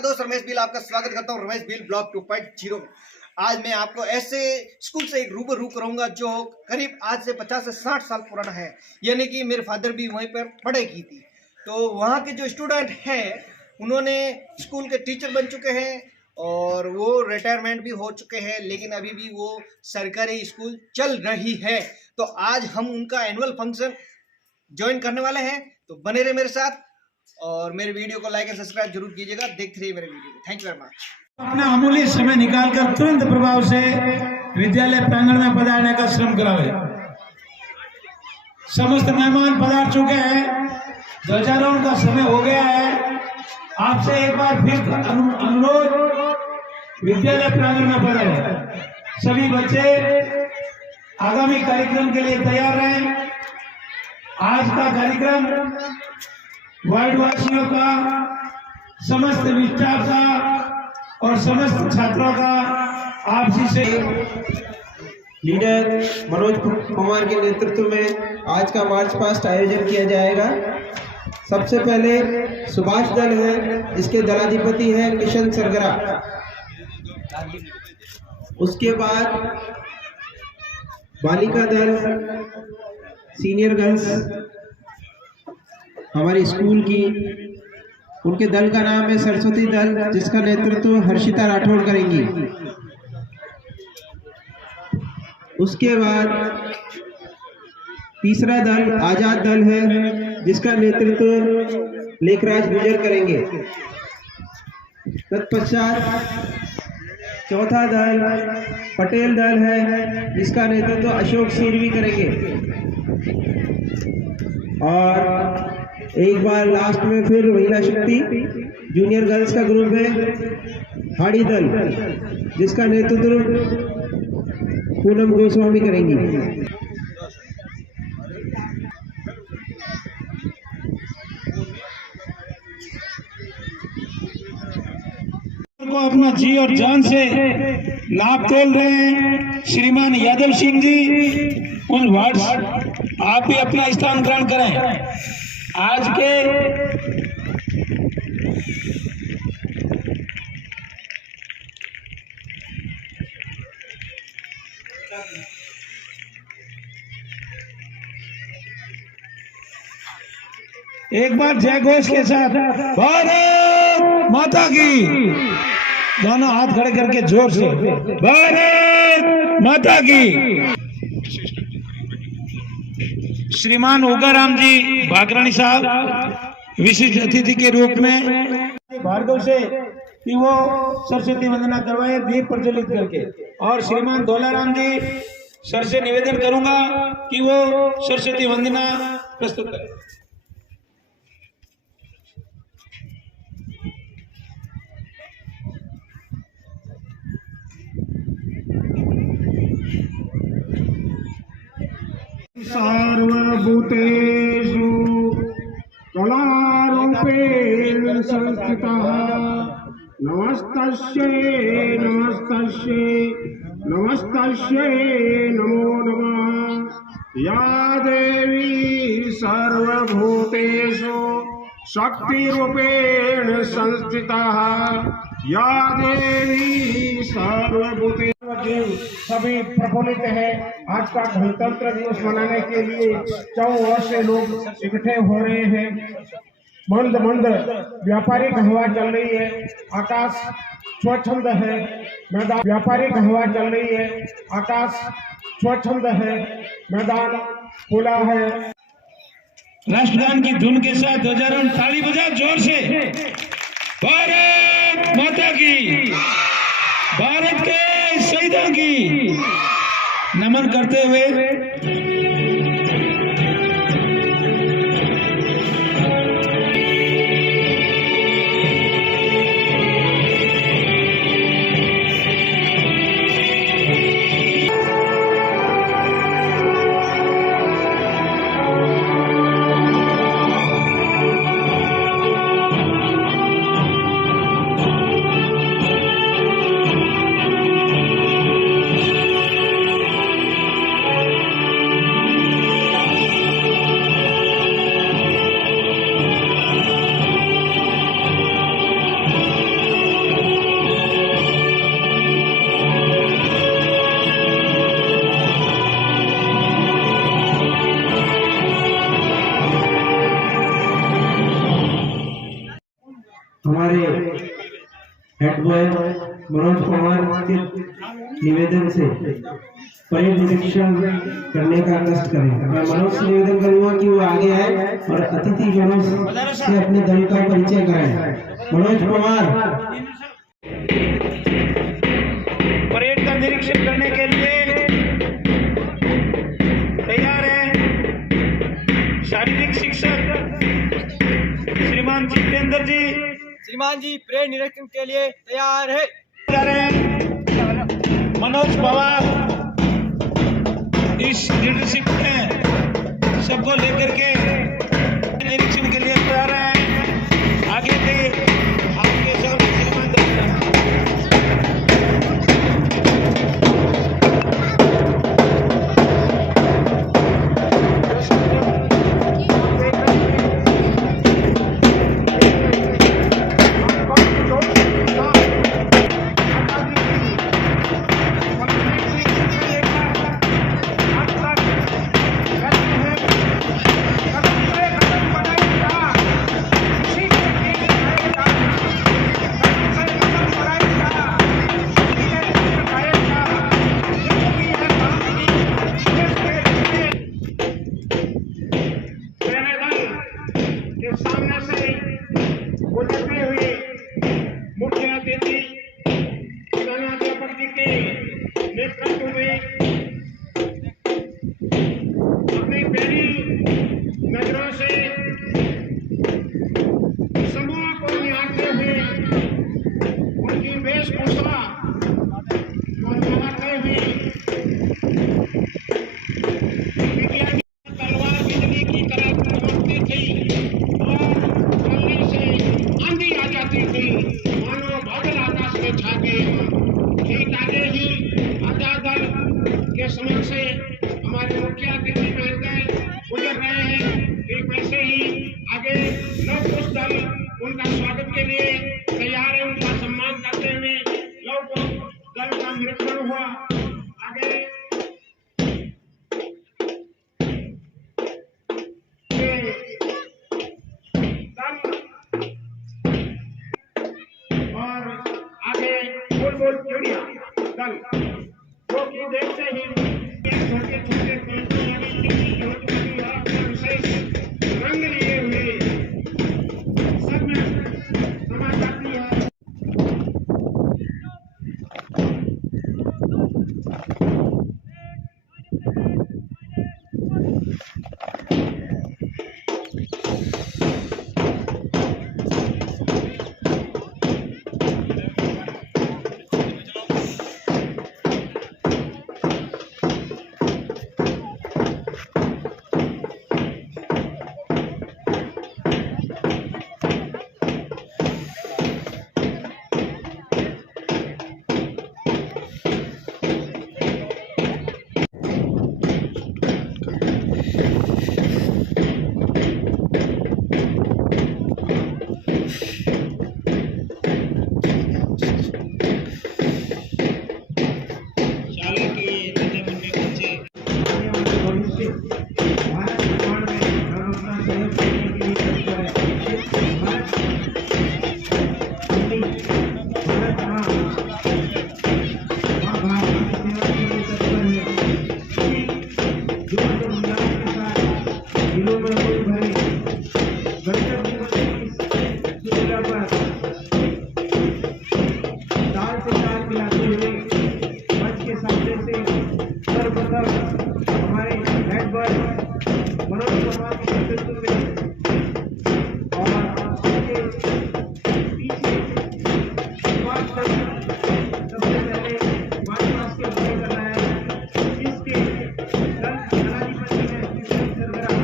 आपका दोस्त रमेश बिल आपका स्वागत करता हूँ रमेश बिल ब्लॉग 2.0। आज मैं आपको ऐसे स्कूल से एक रूबरू कराऊंगा जो करीब आज से 50 से 60 साल पुराना है, यानी कि मेरे फादर भी वहीं पर पढ़ाई की थी। तो वहाँ के जो स्टूडेंट हैं उन्होंने स्कूल के टीचर बन चुके हैं और वो रिटायरमेंट भी हो चुके हैं, लेकिन अभी भी वो सरकारी स्कूल चल रही है। तो आज हम उनका एनुअल फंक्शन ज्वाइन करने वाले हैं, तो बने रहे मेरे साथ और मेरे वीडियो को लाइक एंड सब्सक्राइब जरूर कीजिएगा। देखते रहिए मेरे वीडियो को। Thank you very much. अपना अमूल्य समय निकालकर तुरंत प्रभाव से विद्यालय प्रांगण में पधारने का श्रम करावे। समस्त मेहमान पधार चुके हैं, ध्वजारोहण का समय हो गया है। आपसे एक बार फिर अनुरोध, विद्यालय प्रांगण में पधारे। सभी बच्चे आगामी कार्यक्रम के लिए तैयार रहें। आज का कार्यक्रम वार्डवासियों का, समस्त स्टाफ का और समस्त छात्रों का आपसी से लीडर मनोज कुमार के नेतृत्व में आज का मार्च पास्ट आयोजन किया जाएगा। सबसे पहले सुभाष दल है, जिसके दलाधिपति हैं किशन सरगरा। उसके बाद बालिका दल, सीनियर गर्ल्स हमारे स्कूल की, उनके दल का नाम है सरस्वती दल, जिसका नेतृत्व हर्षिता राठौड़ करेंगी। उसके बाद तीसरा दल आजाद दल है, जिसका नेतृत्व लेखराज गुजर करेंगे। तत्पश्चात चौथा दल पटेल दल है, जिसका नेतृत्व अशोक सिरवी करेंगे। और एक बार लास्ट में फिर महिला शक्ति जूनियर गर्ल्स का ग्रुप है हाड़ी दल, जिसका नेतृत्व पूनम गोस्वामी करेंगी। को अपना जी और जान से नाप तोल रहे हैं श्रीमान यादव सिंह जी। उन वार्ड आप भी अपना स्थान ग्रहण करें। आज के एक बार जय घोष के साथ भारत माता की, दोनों हाथ खड़े करके जोर से भारत माता की। श्रीमान उगाराम जी भागरानी साहब विशिष्ट अतिथि के रूप में भार्गव से कि वो सरस्वती वंदना करवाए दीप प्रज्वलित करके, और श्रीमान धोलाराम जी सर से निवेदन करूंगा कि वो सरस्वती वंदना प्रस्तुत करें। सर्वभूतेषु कलारूपेण संस्थितः नमस्तस्यै नमस्तस्यै नमस्तस्यै नमो नमः। या देवी सर्वभूतेषु शक्तिरूपेण संस्थितः या देवी सर्वभूतेषु। सभी प्रफुल्लित है। आज का गणतंत्र दिवस मनाने के लिए 4 वर्ष से लोग इकट्ठे हो रहे हैं। मंद मंद व्यापारिक हवा चल रही है, आकाश स्वच्छंद है, मैदान व्यापारिक हवा चल रही है, आकाश स्वच्छंद है, मैदान खुला है। राष्ट्रगान की धुन के साथ ध्वजारोहण, ताली बजा जोर से। भारत माता की, भारत के शहीदों की नमन करते हुए हेड बॉय मनोज पवार के निवेदन से परेड निरीक्षण करने का कष्ट करें। मैं मनोज से निवेदन करूंगा कि वो आगे आए और अतिथि जनों से अपने दल का परिचय कराएं। मनोज पवार परेड का निरीक्षण करने के लिए तैयार है। शारीरिक शिक्षक श्रीमान जितेंद्र जी, श्रीमान जी परेड निरीक्षण के लिए तैयार है। मनोज पवार इस लीडरशिप में सबको लेकर के निरीक्षण के लिए तैयार है। आगे भी आपके सब श्रीमान के सामने से गुजरते हुए मुख्य अतिथि प्रधानाध्यापक जी के नेतृत्व में अपनी पहली नजरों से समूह को निहारते हुए उनकी वेशभूषा को निहारते हुए तलवार बिजली की तरह चमकती थी और चलने से आंधी आ जाती थी, मानो बादल आकाश में छा गए। ठीक आगे ही आजाद दल के समक्ष से हमारे मुख्य अतिथि महोदय गुजर रहे हैं। ठीक वैसे ही आगे लौह पुरुष दल उनका स्वागत के लिए तैयार है। उनका सम्मान करते हुए लौह पुरुष दल का निरीक्षण हुआ। आगे और आगे गोल चिड़िया दल जो कि देखते ही छोटे छोटे विशेष रंग लिए हुए सब में समा जाती है। हमारे हेड बॉय मनोज पवार के नेतृत्व में और उसके पीछे सबसे पहले मार्च के अप्लाई कर रहा है। इसके दलाधिपति है सरगरा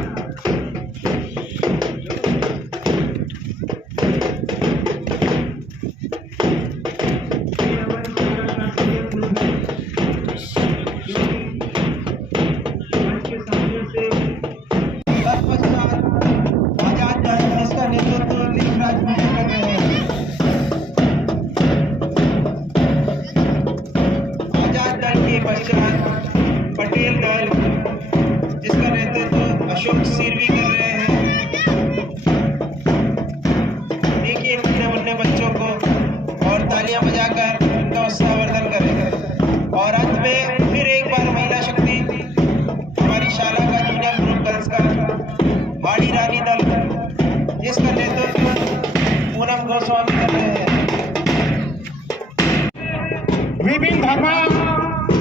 विभिन्न धर्म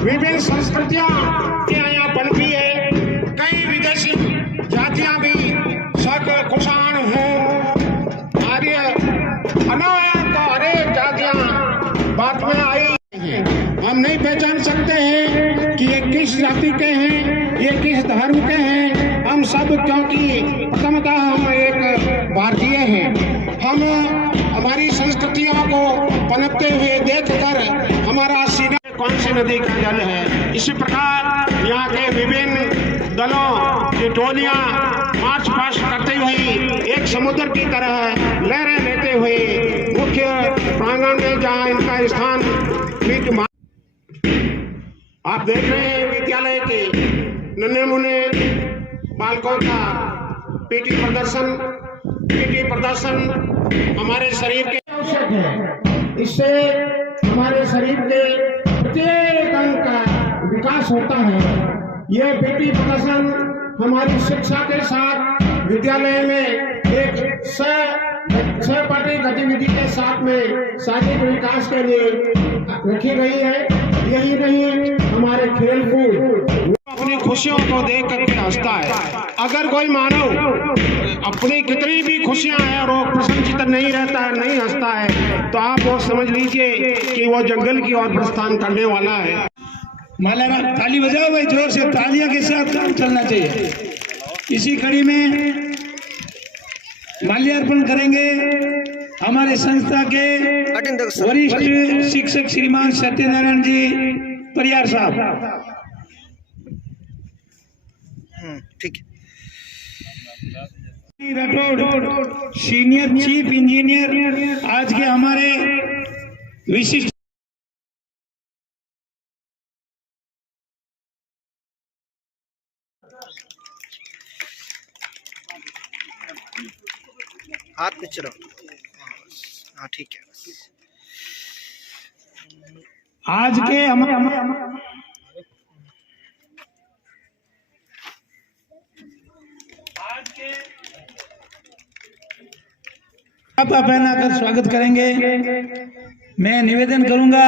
विभिन्न संस्कृतियां यहाँ पनपी है। कई विदेशी जातियां भी शक कुषाण हो आर्य अनायक अनेक जातियां बात में आई हैं। हम नहीं पहचान सकते हैं कि ये किस जाति के हैं, ये किस धर्म के हैं। हम सब क्योंकि प्रथमतः हम एक भारतीय हैं। हम हमारी संस्कृतियों को पनपते हुए देखकर हमारा सीना कौन सी नदी का जल है। इसी प्रकार यहाँ के विभिन्न दलों की टोलियां मार्च पास्ट करते हुए एक समुद्र की तरह लहरें लेते हुए मुख्य प्रांगण में जहाँ इनका स्थान आप देख रहे हैं विद्यालय के नन्हे मुन्ने बालकों का पीटी प्रदर्शन हमारे शरीर के आवश्यक है। इससे हमारे शरीर के प्रत्येक अंग का विकास होता है। यह पीटी प्रदर्शन हमारी शिक्षा के साथ विद्यालय में एक सहपाठी गतिविधि के साथ में शारीरिक विकास के लिए रखी गई है। यही नहीं, हमारे खेल कूद अपनी खुशियों को देख करके हंसता है। अगर कोई मानव अपनी कितनी भी खुशियां हैं और वो प्रसन्नचित्त नहीं रहता है, नहीं हंसता है, तो आप वो समझ लीजिए कि वो जंगल की ओर प्रस्थान करने वाला है। माला ताली बजाओ भाई, जोर से तालियों के साथ काम चलना चाहिए। इसी कड़ी में माल्यार्पण करेंगे हमारे संस्था के वरिष्ठ शिक्षक श्रीमान सत्यनारायण जी परियार साहब। ठीक है। राठौड़ सीनियर चीफ इंजीनियर आज के हमारे विशिष्ट हाथ पीछे रखो। हाँ ठीक है। आज के पहनाकर स्वागत करेंगे। मैं निवेदन करूंगा,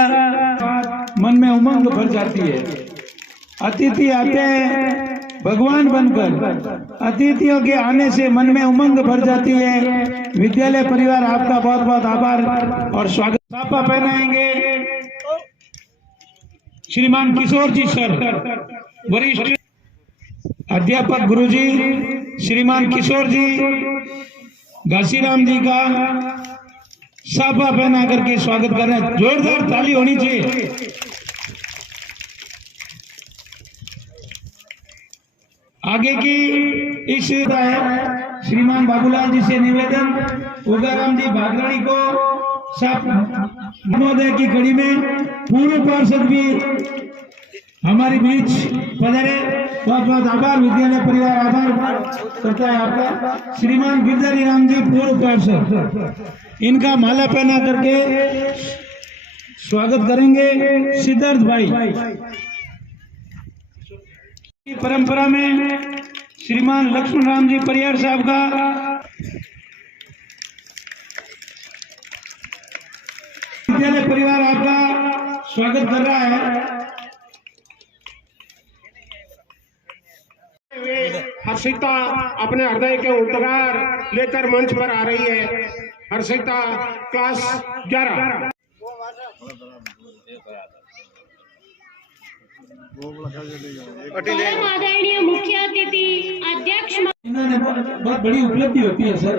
मन में उमंग भर जाती है। अतिथि आते हैं भगवान बनकर, अतिथियों के आने से मन में उमंग भर जाती है। विद्यालय परिवार आपका बहुत बहुत आभार और स्वागत। साफा पहनाएंगे श्रीमान किशोर जी सर, वरिष्ठ अध्यापक गुरुजी श्रीमान किशोर जी घासीराम जी का साफा पहना करके स्वागत कर रहे हैं। जोरदार ताली होनी चाहिए। आगे की इस श्रीमान बाबूलाल जी से निवेदन, उगाराम जी भागराणी को महोदय की कड़ी में पूर्व पार्षद भी हमारे बीच पधारे, बहुत बहुत आभार। विद्यालय परिवार आभार करता है आपका। श्रीमान गिरधारी राम जी पूर्व पार्षद, इनका माला पहना करके स्वागत करेंगे। सिद्धार्थ भाई परंपरा में श्रीमान लक्ष्मण राम जी परियार साहब का विद्यालय परिवार आपका स्वागत कर रहा है। हर्षिता अपने हृदय के उद्गार लेकर मंच पर आ रही है। हर्षिता क्लास 11। आदरणीय मुख्य अतिथि अध्यक्ष, इन्होंने बहुत बड़ी उपलब्धि होती है सर।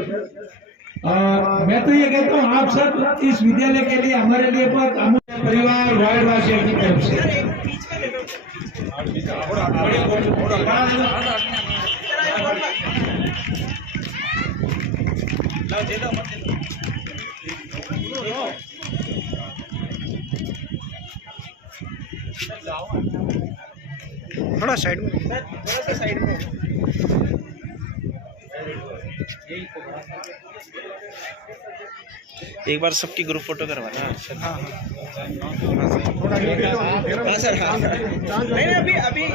मैं तो ये कहता हूँ आप सब इस विद्यालय के लिए हमारे लिए बहुत अमूल्य परिवार वार्डवासियों की तरफ से थोड़ा साइड में, थोड़ा सा साइड में। एक बार सबकी ग्रुप फोटो करवाना। हाँ सर, हाँ नहीं अभी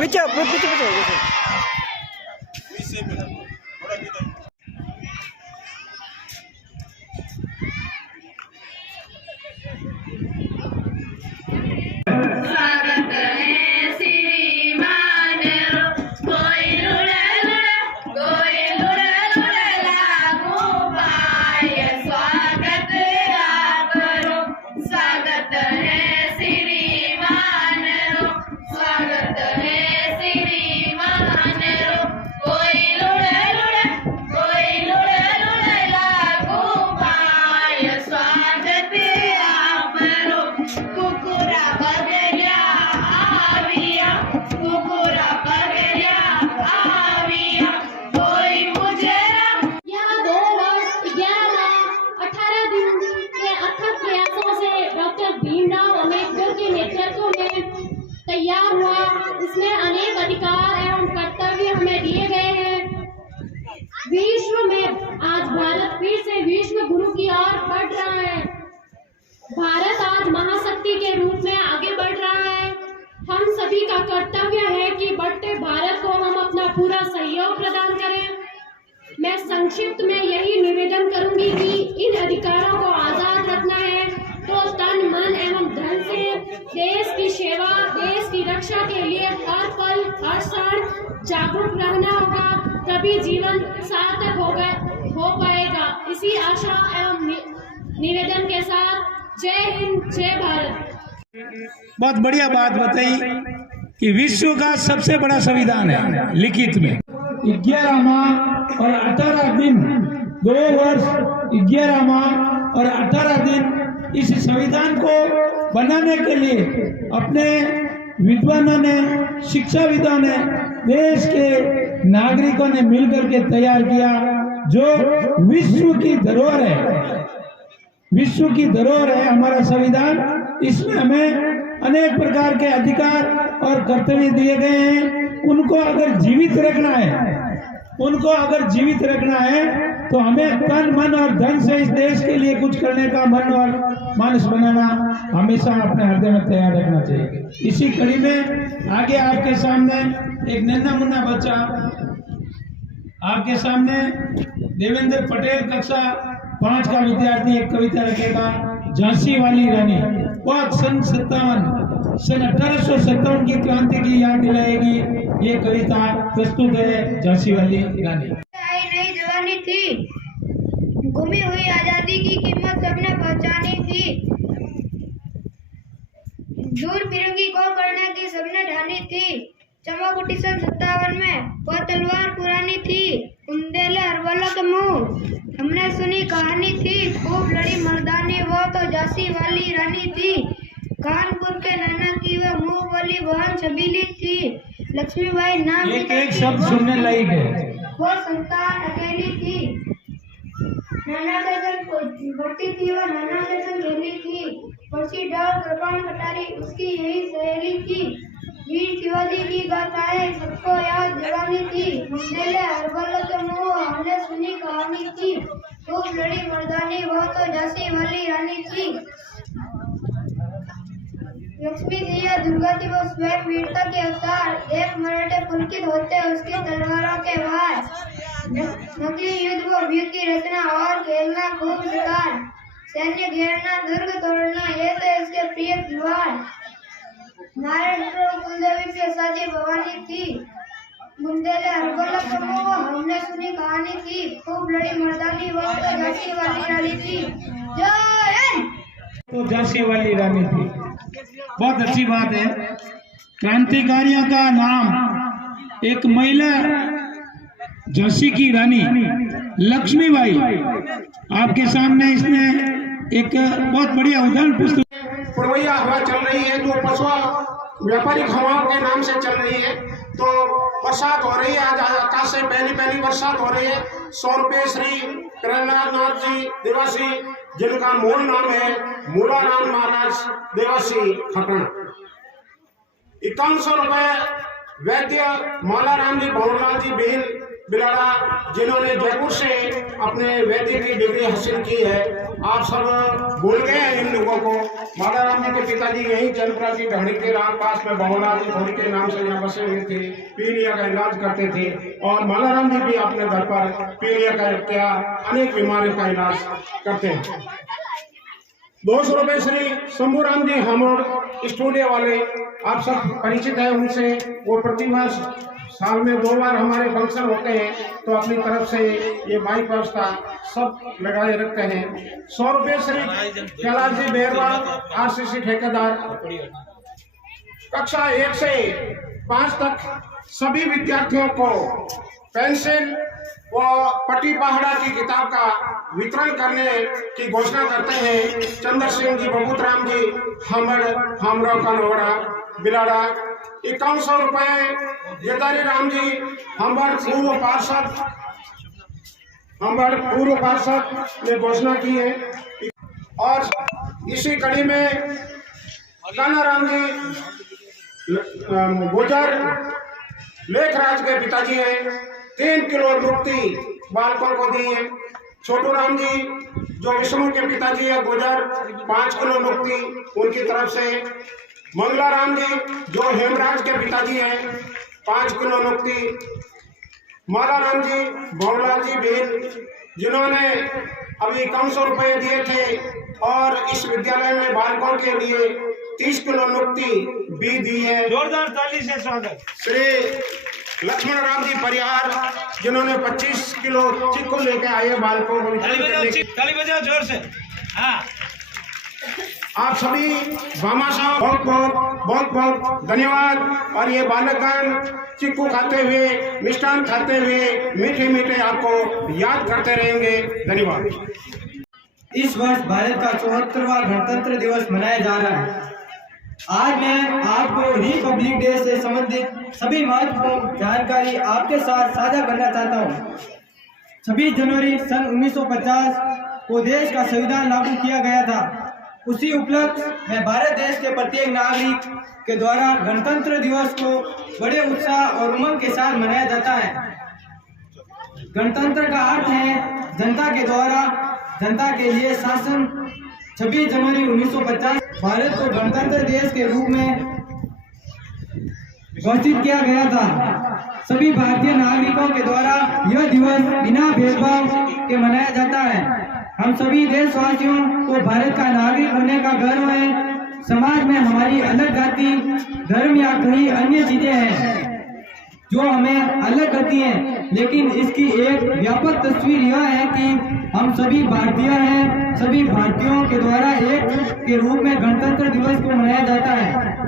पीछे पीछे तैयार हुआ। इसमें अनेक अधिकार एवं कर्तव्य हमें दिए गए हैं। विश्व में आज भारत फिर से विश्व गुरु की ओर बढ़ रहा है। भारत आज महाशक्ति के रूप में आगे बढ़ रहा है। हम सभी का कर्तव्य है कि बढ़ते भारत को हम अपना पूरा सहयोग प्रदान करें। मैं संक्षिप्त में यही निवेदन करूंगी कि इन अधिकारों को आजाद रखना है तो तन मन एवं धन से देश की सेवा, देश की रक्षा के लिए हर पल हर क्षण जागरूक रहना होगा, तभी जीवन सार्थक हो पाएगा। इसी आशा एवं निवेदन के साथ जय हिंद, जय भारत। बहुत बढ़िया बात बताई कि विश्व का सबसे बड़ा संविधान है लिखित में 11 माह और 18 दिन, 2 वर्ष 11 माह और 18 दिन इस संविधान को बनाने के लिए अपने विद्वानों ने, शिक्षाविदों ने, देश के नागरिकों ने मिलकर के तैयार किया, जो विश्व की धरोहर है। विश्व की धरोहर है हमारा संविधान। इसमें हमें अनेक प्रकार के अधिकार और कर्तव्य दिए गए हैं। उनको अगर जीवित रखना है तो हमें तन मन और धन से इस देश के लिए कुछ करने का मन और मानस बनाना हमेशा अपने हृदय में तैयार रखना चाहिए। इसी कड़ी में आगे आपके सामने एक नन्हा मुन्ना बच्चा आपके सामने देवेंद्र पटेल कक्षा 5 का विद्यार्थी एक कविता रखेगा, झांसी वाली रानी। बहुत सन 1857 की क्रांति की याद दिलाएगी ये कविता। प्रस्तुत है झांसी वाली रानी। नई जवानी थी, गुमी हुई आजादी की कीमत सबने पहचानी थी। दूर फिरंगी को करने की सबने ठानी थी। चमक सन 57 में वो तलवार पुरानी थी। उंदेले हरवला के मुंह हमने सुनी कहानी थी। खूब लड़ी मर्दानी वो तो झांसी वाली रानी थी। कानपुर के नाना की वह मुंह बोली बहन छबीली थी। लक्ष्मीबाई नाम एक शब्द सुनने लायक है। वो संतान अकेली थी। नाना के संग बढ़ती थी, वो नाना के संग खेली थी। पर्ची डाल कृपाण कटारी उसकी यही सहेली थी। वीर शिवाजी की गाथाएं सबको याद दिलानी थी। मुंडेले हरबल के मुंह हमने सुनी कहानी थी। खूब लड़ी मर्दानी वो तो झांसी वाली रानी थी। लक्ष्मी थी या दुर्गा थी, वो स्वयं वीरता के अवतार। देख मराठे पुलकित होते उसकी तलवारों के वार। नकली युद्ध वो व्यू की रचना और खेलना खूब शिकार। सैन्य घेरना, दुर्ग तोड़ना ये तो इसके प्रिय खिलवाड़। नारायण कुलदेवी से शादी भवानी थी। बुंदेले हरबोला प्रभु हमने सुनी कहानी थी। खूब लड़ी मर्दानी वो तो झांसी वाली रानी थी। जय हिंद। तो झांसी वाली रानी थी। बहुत अच्छी बात है। क्रांतिकारियों का नाम एक महिला झांसी की रानी लक्ष्मीबाई। आपके सामने इसने एक बहुत बढ़िया उदाहरण पुस्तक पुरवैया हवा चल रही है जो पशुआ व्यापारिक हवाओं के नाम से चल रही है। तो बरसात हो रही है, आज आकाश से पहली बरसात हो रही है। 100 रुपये श्री प्रहलाद नाथ जी देवासी, जिनका मूल नाम है मूलाराम महाराज देवासी खटन। 5100 रुपये वैद्य मालाराम जी भवनलाल जी बेल, बिलाड़ा, जिन्होंने जयपुर से अपने वैदिक की डिग्री हासिल की है। आप सब भूल गए हैं इन लोगों को। मालाराम जी के पिताजी यही चंद्रपुरा की ढाणी के पास में बहुला जी थोड़ी के नाम से यहाँ बसे हुए थे, पीलिया का इलाज करते थे। और मालाराम जी भी अपने घर पर पीलिया का क्या अनेक बीमारियों का इलाज करते हैं। 200 रुपए श्री शंभूराम जी हमोड़ स्टूडियो वाले, आप सब परिचित हैं उनसे। वो प्रतिवर्ष साल में 2 बार हमारे फंक्शन होते हैं, तो अपनी तरफ से ये माइक व्यवस्था सब लगाए रखते हैं। 100 रुपए श्री कैलाश जी बेरवाल RCC ठेकेदार। कक्षा 1 से 5 तक सभी विद्यार्थियों को पेंसिल व पट्टी पहाड़ा की किताब का वितरण करने की घोषणा करते हैं चंद्र सिंह जी, बबूतराम जी, हमर का नोड़ा बिलाड़ा। 5100 रुपए गेदारी राम जी, हमारे पूर्व पार्षद ने घोषणा की है। और इसी कड़ी में कानाराम जी गुजर लेखराज के पिताजी हैं, 3 किलो मुक्ति बालकों को दी है। छोटू राम जी जो विष्णु के पिताजी है गुजर, 5 किलो मुक्ति उनकी तरफ से। मंगला राम जी जो हेमराज के पिताजी हैं, 5 किलो मुक्ति। माला राम जी, भवलाल जी बेन, जिन्होंने अभी 5100 रुपए दिए थे और इस विद्यालय में बालकों के लिए 30 किलो मुक्ति भी दी है। जोरदार ताली से स्वागत। श्री लक्ष्मण राम जी परिहार, जिन्होंने 25 किलो चिक्कू लेके आए बालकों को। ताली बजाओ जोर से। हाँ, आप सभी भामाशाह बहुत बहुत धन्यवाद। और ये बालकगण चिक्कू खाते हुए, मिष्ठान खाते हुए, मीठे मीठे आपको याद करते रहेंगे। धन्यवाद। इस वर्ष भारत का 74वां गणतंत्र दिवस मनाया जा रहा है। आज मैं आपको रिपब्लिक डे से संबंधित सभी महत्वपूर्ण जानकारी आपके साथ साझा करना चाहता हूँ। 26 जनवरी सन 1950 को देश का संविधान लागू किया गया था। उसी उपलक्ष्य में भारत देश के प्रत्येक नागरिक के द्वारा गणतंत्र दिवस को बड़े उत्साह और उमंग के साथ मनाया जाता है। गणतंत्र का अर्थ है जनता के द्वारा जनता के लिए शासन। 26 जनवरी 1950 भारत को गणतंत्र देश के रूप में घोषित किया गया था। सभी भारतीय नागरिकों के द्वारा यह दिवस बिना भेदभाव के मनाया जाता है। हम सभी देशवासियों को भारत का नागरिक होने का गर्व है। समाज में हमारी अलग जाति, धर्म या कई अन्य चीजें हैं जो हमें अलग करती हैं, लेकिन इसकी एक व्यापक तस्वीर यह है कि हम सभी भारतीय हैं। सभी भारतीयों के द्वारा एक के रूप में गणतंत्र दिवस को मनाया जाता है।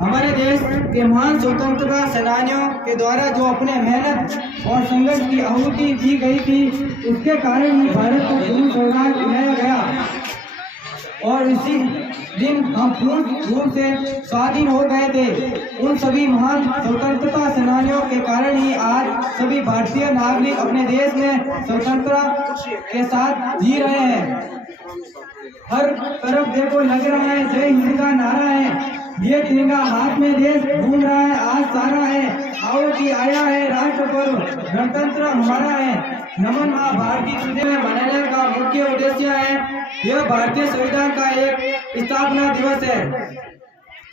हमारे देश के महान स्वतंत्रता सेनानियों के द्वारा जो अपने मेहनत और संघर्ष की आहुति दी गई थी, उसके कारण ही भारत को पूर्ण स्वराज दिलाया गया और इसी दिन हम पूर्ण रूप से स्वाधीन हो गए थे। उन सभी महान स्वतंत्रता सेनानियों के कारण ही आज सभी भारतीय नागरिक अपने देश में स्वतंत्रता के साथ जी रहे हैं। हर तरफ देखो लग रहा है जय हिंद का नारा है। ये तिरंगा हाथ में देश घूम रहा है, आज सारा है। आओ कि आया है राष्ट्र पर्व, गणतंत्र हमारा है। नमन माँ भारतीय सूर्य में मनाने का मुख्य उद्देश्य है, यह भारतीय संविधान का एक स्थापना दिवस है।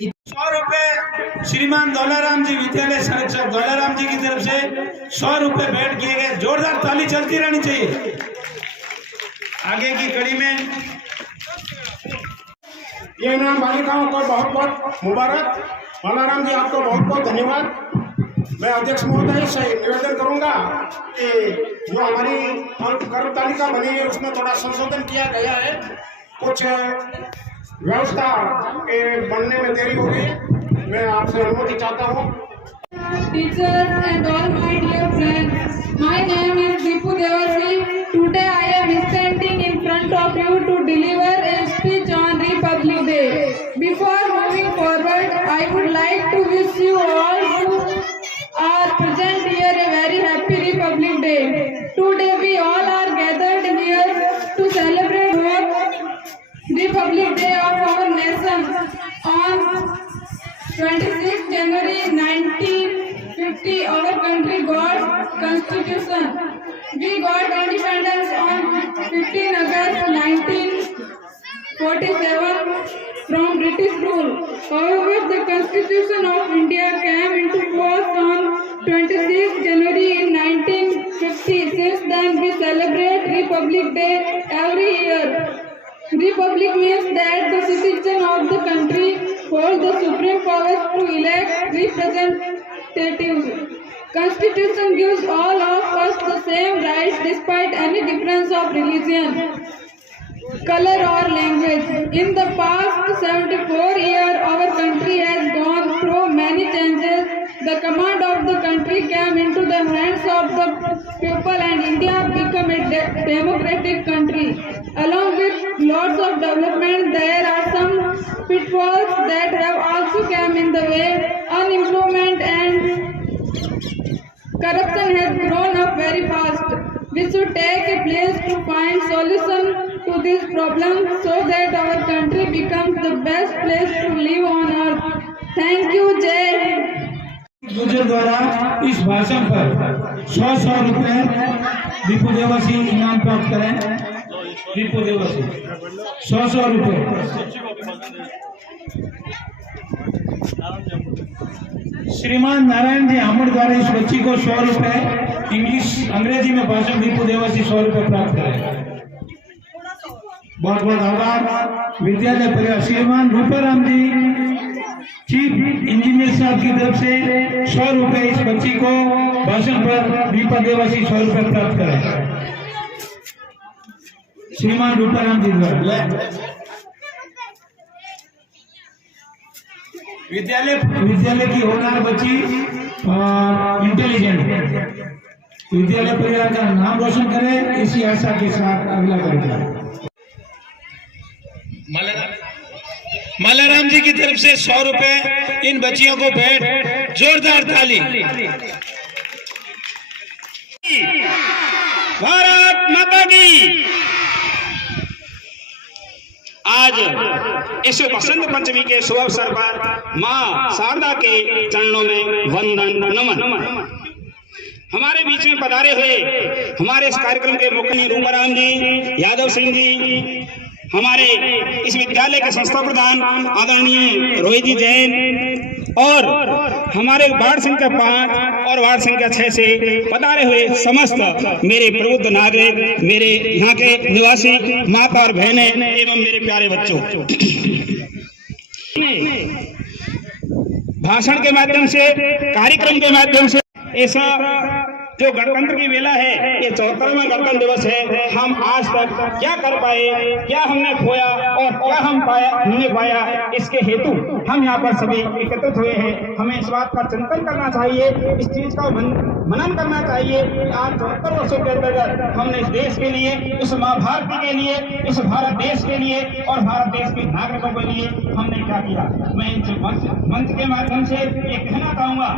100 रुपए श्रीमान दौलाराम जी विद्यालय संरक्षक दौलाराम जी की तरफ से 100 रुपए भेंट किए गए। जोरदार ताली चलती रहनी चाहिए। आगे की कड़ी में ये इनाम बालिकाओं को बहुत बहुत मुबारक। बालाराम जी आपको बहुत बहुत धन्यवाद। मैं अध्यक्ष महोदय से निवेदन करूंगा कि जो हमारी कर्म तालिका बनी है उसमें थोड़ा संशोधन किया गया है। कुछ व्यवस्था के बनने में देरी हो गई। मैं आपसे अनुमति चाहता हूँ। Teachers and all my dear friends, my name is Deepu Devasri. Today I am standing in front of you to deliver a speech on Republic Day. Before moving forward, I would like to wish you all who are present here a very happy Republic Day. Today we all are gathered here to celebrate Republic Day of our nation on 26 January 1950. 1950, our country got constitution. We got independence on 15 August 1947 from British rule. However, the Constitution of India came into force on 26 January in 1950. Since then, we celebrate Republic Day every year. Republic means that the citizens of the country hold the supreme powers to elect representatives. Constitution gives all of us the same rights despite any difference of religion, color or language. In the past 74 years, our country has gone through many changes. The command of the country came into the hands of the people and India became a democratic country. Along with lots of development, there are some pitfalls that have also come in the way. Unemployment and corruption has grown up very fast. We should take a place to find solution to this problem so that our country becomes the best place to live on earth. Thank you, Jay. गुजर द्वारा इस भाषण पर 100 रुपए दीपू देवासी इनाम प्राप्त करें। दीपू देवासी 100 रुपए। श्रीमान नारायण जी आमड़ द्वारा इस बच्ची को 100 रुपए अंग्रेजी में भाषण दीपू देवासी 100 रुपए प्राप्त करें। बहुत बहुत आभार। विद्यालय परिवार श्रीमान रूपाराम जी चीफ इंजीनियर साहब की तरफ से 100 रुपए इस बच्ची को भाषण पर दीपा देवासी 100 रुपए प्राप्त करें। श्रीमान रूपाराम जी द्वारा विद्यालय की होनहार बच्ची इंटेलिजेंट विद्यालय परिवार का नाम रोशन करे, इसी आशा के साथ अगला कार्यक्रम मालाराम जी की तरफ से 100 रुपए इन बच्चियों को भेंट। जोरदार ताली। भारत माता की। आज इस बसंत पंचमी के शुभ अवसर पर मां शारदा के चरणों में वंदन नमन। हमारे बीच में पधारे हुए हमारे इस कार्यक्रम के मुख्य रूपाराम जी, यादव सिंह जी, हमारे इस विद्यालय के संस्था प्रधान आदरणीय रोहित जी जैन और हमारे वार्ड संख्या 5 और वार्ड संख्या 6 से पधारे हुए समस्त मेरे प्रबुद्ध नागरिक, मेरे यहाँ के निवासी माता और बहनें एवं मेरे प्यारे बच्चों, भाषण के माध्यम से, कार्यक्रम के माध्यम से ऐसा जो गणतंत्र की वेला है, ये 74वां गणतंत्र दिवस है। हम आज तक क्या कर पाए, क्या हमने खोया और क्या हमने पाया, इसके हेतु हम यहाँ पर सभी एकत्रित हुए हैं। हमें इस बात का चिंतन करना चाहिए, इस चीज का मनन करना चाहिए कि आज 74 वर्षों के अंतर्गत हमने इस देश के लिए, इस माँ भारती के लिए, इस भारत देश के लिए और भारत देश के नागरिकों के लिए हमने क्या किया। मैं इन मंच के माध्यम से ये कहना चाहूंगा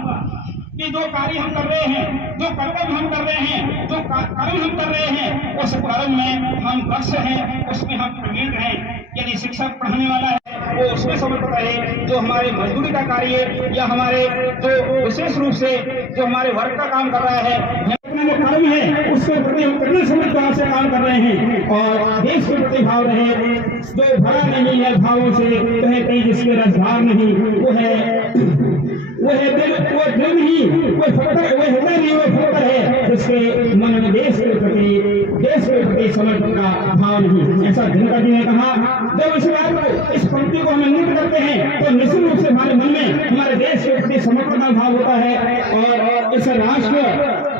कि जो कार्य हम कर रहे हैं, जो कर्तव्य हम कर रहे हैं, जो कर्म हम कर रहे हैं, उस कर्म में हम दक्ष हैं, उसमें हम प्रवीण हैं। यदि शिक्षक पढ़ाने वाला है वो उसमें समर्पित रहे, जो हमारे मजदूरी का कार्य या हमारे जो विशेष रूप से जो हमारे वर्ग का काम कर रहा है, अपना जो कर्म है उसके प्रति हम कितने समर्पित भाव से काम कर रहे हैं और देश के प्रति भाव रहे। जो भरा नहीं है भावों से, कहते जिसके रसधार नहीं, वो है दिल, वो दिल नहीं, वो हृदय नहीं, वो फकर है जिसके मन में देश के प्रति समर्पण का भाव नहीं। ऐसा दिनकर जी ने कहा। जब इस पंक्ति को हम नोट करते हैं तो निश्चित रूप से हमारे मन में हमारे देश के प्रति समर्पण का भाव होता है। और इस राष्ट्र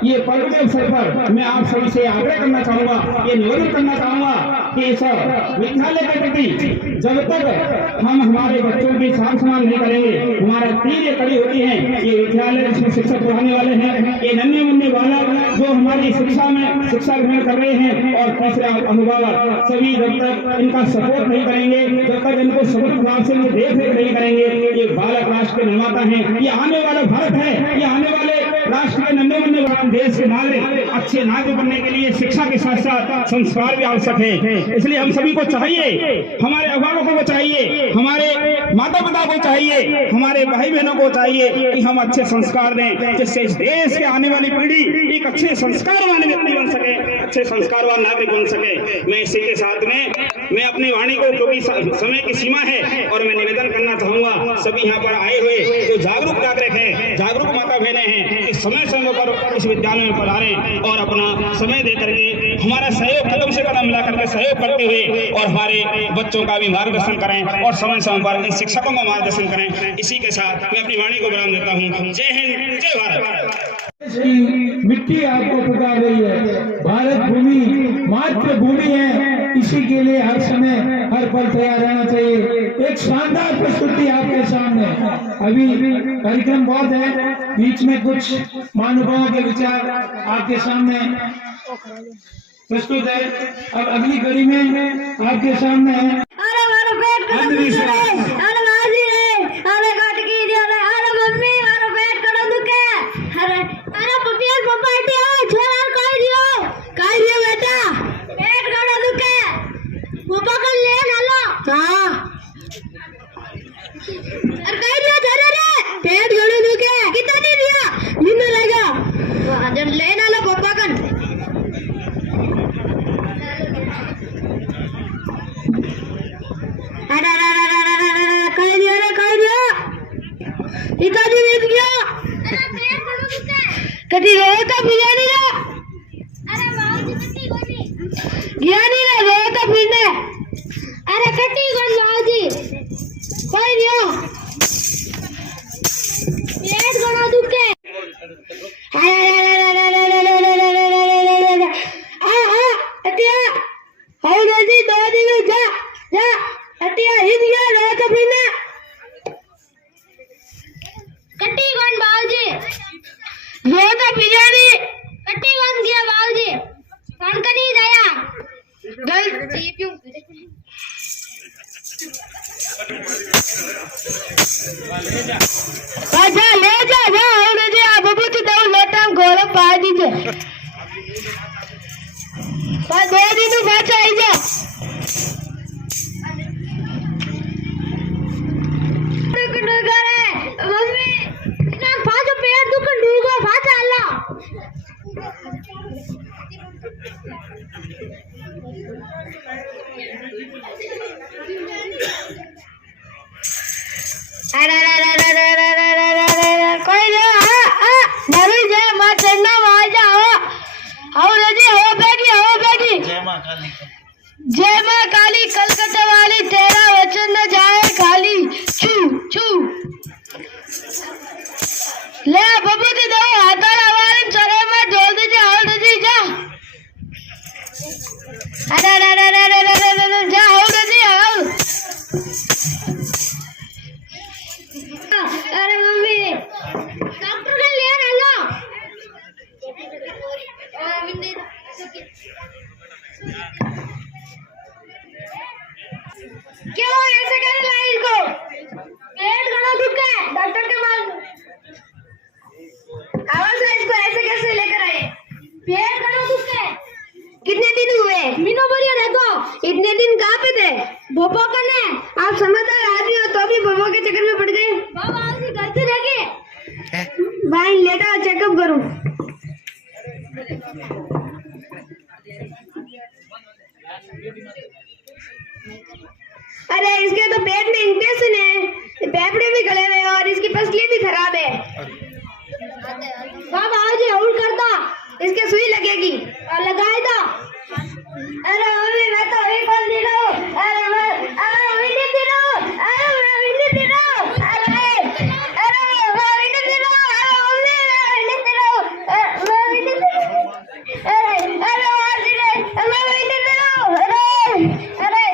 ये पर्व के अवसर पर मैं आप सभी से आग्रह करना चाहूंगा, ये निवेदन करना चाहूंगा कि इस विद्यालय के प्रति जब तक हम हमारे बच्चों की सार संभाल नहीं करेंगे, हमारा तीर ये कड़ी होती है। ये विद्यालय जिसमें शिक्षक पढ़ाने वाले हैं, ये नन्हे मुन्ने बालक जो हमारी शिक्षा में शिक्षा ग्रहण कर रहे हैं, और तीसरा अभिभावक सभी जब तक इनका सपोर्ट नहीं करेंगे, जब तक इनको समर्पित भाव से देख रेख नहीं करेंगे, ये बालक राष्ट्र के निर्माता हैं, ये आने वाला भारत है, ये आने वाले राष्ट्र के नन्हे मुन्ने देश के नागरिक अच्छे नागरिक बनने के लिए शिक्षा के साथ साथ संस्कार भी आवश्यक है। इसलिए हम सभी को चाहिए, हमारे अभिभावकों को चाहिए, हमारे माता पिता को चाहिए, हमारे भाई बहनों को चाहिए कि हम अच्छे संस्कार दें, जिससे इस देश के आने वाली पीढ़ी एक अच्छे संस्कारवान व्यक्ति बन सके, अच्छे संस्कारवान नागरिक बन सके। मैं इसी के साथ में मैं अपनी वाणी को, क्योंकि समय की सीमा है, और मैं निवेदन करना चाहूंगा सभी यहाँ पर आए हुए जो जागरूक नागरिक हैं, जागरूक माता बहनें हैं, कि समय समय पर इस विद्यालय में पधारें और अपना समय दे करके हमारा सहयोग, कदम से कदम मिला करके सहयोग करते हुए और हमारे बच्चों का भी मार्गदर्शन करें और समय समय पर इन शिक्षकों का मार्गदर्शन करें। इसी के साथ मैं अपनी वाणी को विराम देता हूँ। जय हिंद, जय भारत। की मिट्टी आपको पुकार रही है। भारत भूमि मातृभूमि है, इसी के लिए हर समय हर पल तैयार रहना चाहिए। एक शानदार प्रस्तुति आपके सामने, अभी कार्यक्रम बहुत है, बीच में कुछ महानुभावों के विचार आपके सामने प्रस्तुत है। अब अगली कड़ी में आपके सामने है कटी रोए तो पिया नहीं रे, गया नहीं रे, रोए तो पीने, अरे कटी कौन बाबूजी, कोई नहीं हो, पेट गणा दुखे, अटिया, हाउ जल्दी 2 दिन जा, जा, अटिया हिट गया, रोए तो पीने, कटी कौन बाबूजी, वो तो बिजारी कट्टी बन गया बाबूजी, कौन का नहीं गया गलती क्यों अच्छा ले जा जा होने दे, अब बबू तो दो लोटा गोल पा दीजिए, पर 2 दिन बाद आई जा मम्मी इतना फाजो पेट दुखन डूगा फाजा अल्लाह कोई ना डरी जा मां चन्ना आ जाओ और जी हो बेगी जय मां काली कलकत्ता वाली, तेरा वचन न जाए खाली, छू छू ले बबू जी दो हाथोड़ हमारे चरे में ढोल दीजिए, हल दीजिए जा, अरे जा हल दीजिए हल, अरे मम्मी डॉक्टर का ले ना लो, क्यों ऐसे कर रहा है इसको, पेट गला दुखा है, डॉक्टर के पास आवाज है, इसको ऐसे कैसे लेकर आए, पेट गला दुखा है, कितने दिन हुए, मीनो बढ़िया देखो, इतने दिन कहाँ पे थे, भोपो कने, आप समझदार आदमी हो तो भी भोपो के चक्कर में पड़ गए, बाबा आज घर से रह गए, भाई लेटा चेकअप करूं, अरे इसके तो पेट में इन्फेक्शन है, फेफड़े भी गले हुए और इसकी पसली भी खराब है, बाबा आज और करता, इसके सुई लगेगी और लगाए दो, अरे मम्मी मैं तो अभी कौन दे रहा हूँ, अरे मैं विंडी दे रहा हूँ, अरे मैं विंडी दे रहा हूँ, अरे मैं विंडी दे रहा हूँ, अरे मम्मी मैं विंडी दे रहा हूँ, मैं विंडी दे रहा हूँ, अरे और दे रहे, मैं विंडी दे रहा हूँ, अरे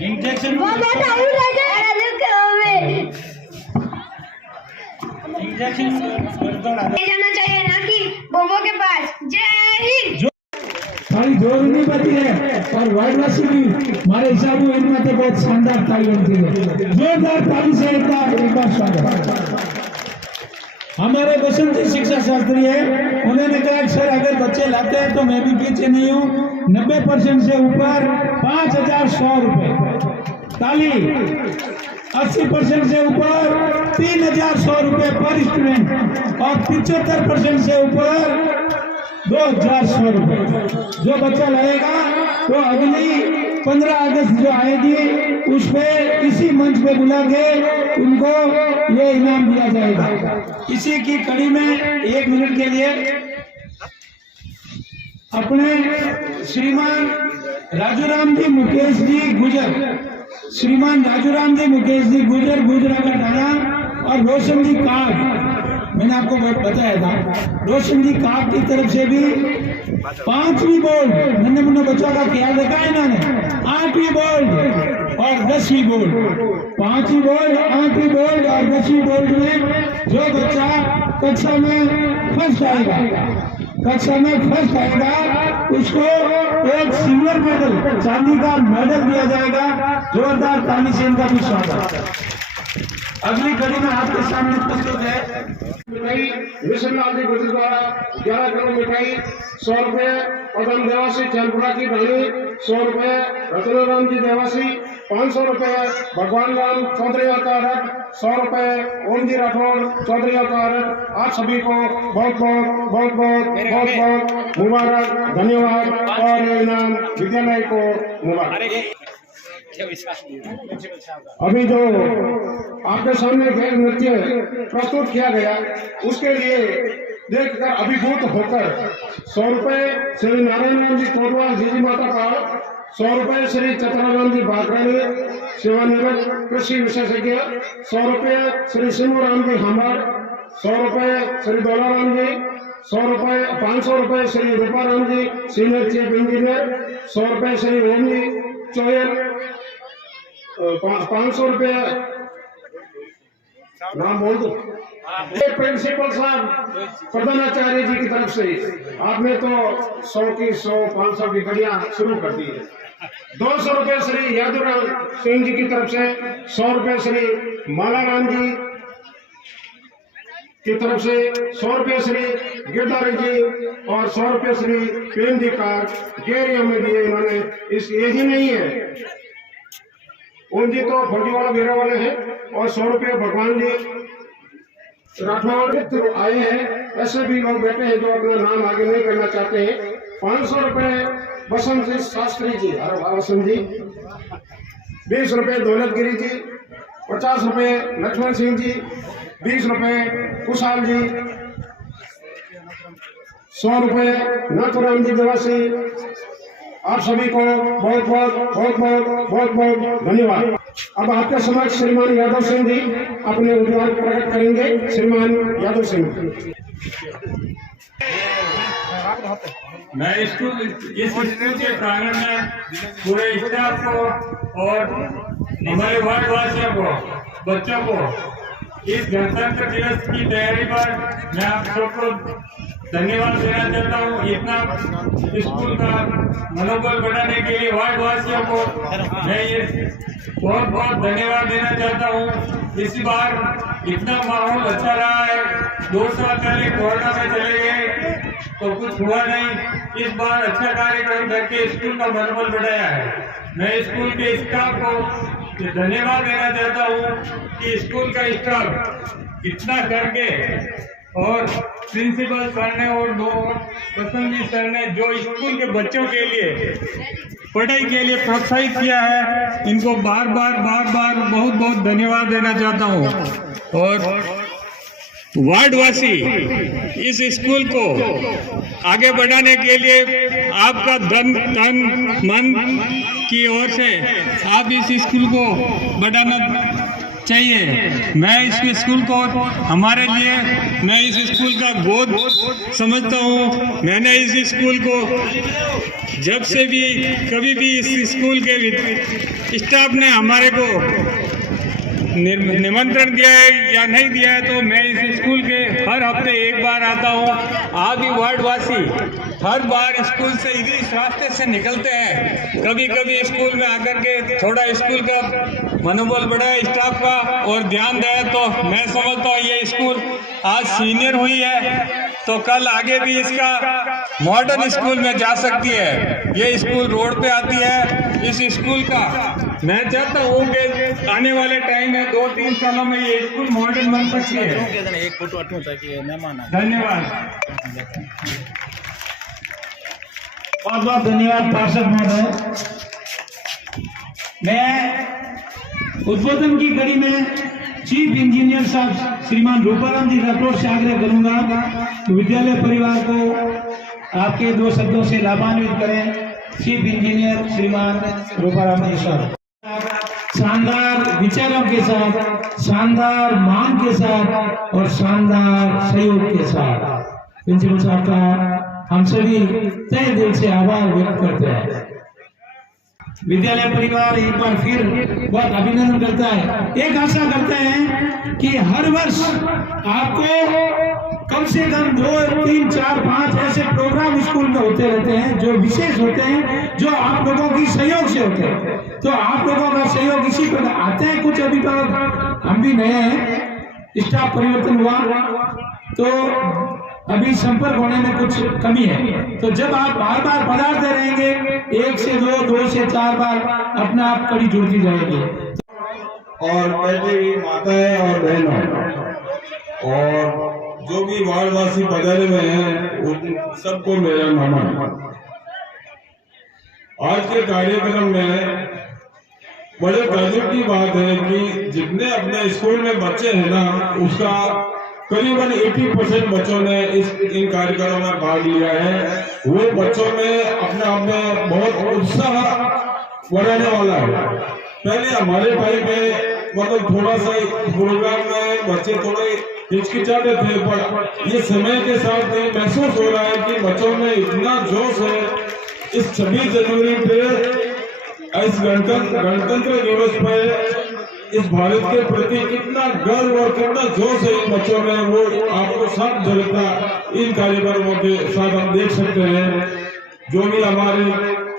इंजेक्शन जाना चाहिए ना कि बोबो के पास। जय हिंद। थाली जोर नहीं बची है और वाइडवासी भी हमारे हिसाब में इनमें तो बहुत शानदार ताली बनती है, जोरदार ताली से एक बार स्वागत। हमारे बसंत जी शिक्षा शास्त्री है, उन्होंने कहा सर अगर बच्चे लाते हैं तो मैं भी पीछे नहीं हूँ, 90% से ऊपर 5,100 रुपए ताली, 80% से ऊपर 3,100 रुपए पर स्टूडेंट और 75% से ऊपर 2,100 रुपए। जो बच्चा लाएगा तो अगली 15 अगस्त जो आएगी उस पे इसी मंच पे बुला के उनको ये इनाम दिया जाएगा। इसी की कड़ी में 1 मिनट के लिए अपने श्रीमान राजूराम जी मुकेश जी गुजर, श्रीमान राजूराम जी मुकेश जी गुजर गुजरागढ़ थाना और रोशन जी काग, मैंने आपको बताया था, रोशन जी काग की तरफ से भी 5वीं बोर्ड, नन्हे मुन्ने बच्चों का ख्याल रखा है इन्होंने, 8वीं बोर्ड और 10वीं बोर्ड, 5वीं बोर्ड, 8वीं बोर्ड और 10वीं बोर्ड में जो बच्चा कक्षा में फर्स्ट आएगा उसको एक सिल्वर मेडल, चांदी का मेडल दिया जाएगा। जोरदार ताली से इनका भी स्वागत। अगली कड़ी में आपके सामने प्रस्तुत है मिठाई मिशन लाल जी गुजर द्वारा 11 किलो मिठाई, 100 रुपए पदम देवासी चंदपुरा की रानी, 100 रुपए रतनाराम जी देवासी, 500 रुपए भगवान राम चौधरी का रथ, 100 रुपए ओम जी राठौर चौधरी का रथ। आप सभी को बहुत बहुत मुबारक, धन्यवाद और इनाम विद्यालय को मुबारक। अभी जो आपके सामने गैर नृत्य प्रस्तुत किया गया उसके लिए देखकर अभिभूत होकर 100 रुपए श्री नारायण राम जी कोटवाल जीजी माता का, 100 रुपए श्री चतुराराम जी बागरानी सेवानिवृत्त कृषि विशेषज्ञ, 100 रुपए श्री सिंह राम जी हमार, 100 रुपए श्री दोलाराम जी, 100 रुपए 500 रुपए श्री रूपाराम जी सीनियर चीफ इंजीनियर, 100 रुपए श्री ओम जी चोयल, 500 रुपए नाम बोल दो प्रिंसिपल साहब प्रधानाचार्य जी की तरफ से आपने तो 100 की 100 500 की गड़ियां शुरू कर दी है। 200 रुपए श्री यादवराम सिंह जी की तरफ से, 100 रुपए श्री मालाराम जी की तरफ से, 100 रुपए श्री गिरधारी जी और 100 रुपए श्री प्रेम जी का गेरिया में दिए इन्होंने। इस ये ही नहीं है, ओम जी तो फौजीवाला बेरा वाले हैं और 100 रुपए भगवान जी राठौर आए हैं। ऐसे भी लोग बैठे हैं जो अपना नाम आगे नहीं करना चाहते हैं। 500 रुपए बसंत जी शास्त्री जी, वसंत जी, 20 रुपए दौलतगिरी जी, 50 रुपए लक्ष्मण सिंह जी, 20 रुपए कुशाल जी, 100 रुपए नाथुराम जी देवासी। आप सभी को बहुत बहुत धन्यवाद। अब आपके समक्ष श्रीमान यादव सिंह जी अपने उम्मीदवार प्रकट करेंगे। श्रीमान यादव सिंह। मैं इस स्कूल के प्रांगण में पूरे स्टाफ को और हमारे वार्ड वासियों को, बच्चों को इस गणतंत्र दिवस की तैयारी पर मैं आप सबको धन्यवाद देना चाहता हूँ। इतना स्कूल का मनोबल बढ़ाने के लिए वार्ड वासियों को मैं ये बहुत धन्यवाद देना चाहता हूँ। इस बार इतना माहौल अच्छा रहा है। 2 साल पहले कोरोना में चले गए तो कुछ हुआ नहीं। इस बार अच्छा कार्यक्रम करके स्कूल का मनोबल बढ़ाया है। मैं स्कूल के स्टाफ को धन्यवाद देना चाहता हूँ कि स्कूल का स्टाफ इतना करके और प्रिंसिपल सर ने और बसंत जी सर ने जो स्कूल के बच्चों के लिए पढ़ाई के लिए प्रोत्साहित किया है, इनको बार बार बहुत धन्यवाद देना चाहता हूँ। और वार्डवासी इस स्कूल को आगे बढ़ाने के लिए आपका तन मन की ओर से आप इस स्कूल को बढ़ाना चाहिए। मैं इस स्कूल को हमारे लिए, मैं इस स्कूल का गोद समझता हूँ। मैंने इस स्कूल को जब से भी कभी भी इस स्कूल के स्टाफ ने हमारे को निमंत्रण दिया है या नहीं दिया है, तो मैं इस स्कूल के हर हफ्ते एक बार आता हूँ। आज भी वार्डवासी हर बार स्कूल से इस रास्ते से निकलते हैं। कभी कभी स्कूल में आकर के थोड़ा स्कूल का मनोबल बढ़ाए स्टाफ का और ध्यान दे, तो मैं समझता हूँ ये स्कूल आज सीनियर हुई है तो कल आगे भी इसका मॉडर्न स्कूल में जा सकती है। ये स्कूल रोड पे आती है। इस स्कूल का मैं चाहता हूँ कि आने वाले टाइम में 2-3 सालों में ये स्कूल मॉडर्न बन सकती है। एक फोटो धन्यवाद। बहुत बहुत धन्यवाद पार्षद महोदय। मैं उद्बोधन की कड़ी में चीफ इंजीनियर साहब श्रीमान रूपाराम जी राठौर से आग्रह करूंगा कि विद्यालय परिवार को आपके 2 शब्दों से लाभान्वित करें। चीफ इंजीनियर श्रीमान रूपाराम जी साहब शानदार विचारों के साथ, शानदार मांग के साथ और शानदार सहयोग के साथ प्रिंसिपल साहब का हम सभी तहे दिल से आभार व्यक्त करते हैं। विद्यालय परिवार एक बार फिर बहुत अभिनंदन करता है। एक आशा करते हैं कि हर वर्ष आपको कम से कम 2, 3, 4, 5 ऐसे प्रोग्राम स्कूल में होते रहते हैं जो विशेष होते हैं, जो आप लोगों की सहयोग से होते हैं। तो आप लोगों का सहयोग इसी प्रकार आते हैं। कुछ अभी तक हम भी नए हैं, स्टाफ परिवर्तन हुआ तो अभी संपर्क होने में कुछ कमी है। तो जब आप बार बार पधारते रहेंगे, 1 से 2, 2 से 4 बार अपना आप कड़ी जुड़ती जाएगी। और पहले माताएं और बहनों और जो भी वार्डवासी पधारे हुए हैं उन सबको मेरा नमन। आज के कार्यक्रम में बड़े ताज्जुब की बात है कि जितने अपने स्कूल में बच्चे हैं ना, उसका करीबन 80% बच्चों ने इन कार्यक्रमों में भाग लिया है। वो बच्चों में अपने आप में बहुत उत्साह बढ़ाने वाला है। पहले हमारे टाइम पे मतलब थोड़ा सा प्रोग्राम में बच्चे थोड़े हिचकिचाते थे, पर ये समय के साथ ये महसूस हो रहा है कि बच्चों में इतना जोश है। इस 26 जनवरी पे, इस गणतंत्र दिवस पे इस भारत के प्रति कितना गर्व और कितना जोश है इन बच्चों में, वो आपको साफ झलकता इन कार्यक्रमों के साथ हम देख सकते हैं। जो भी हमारी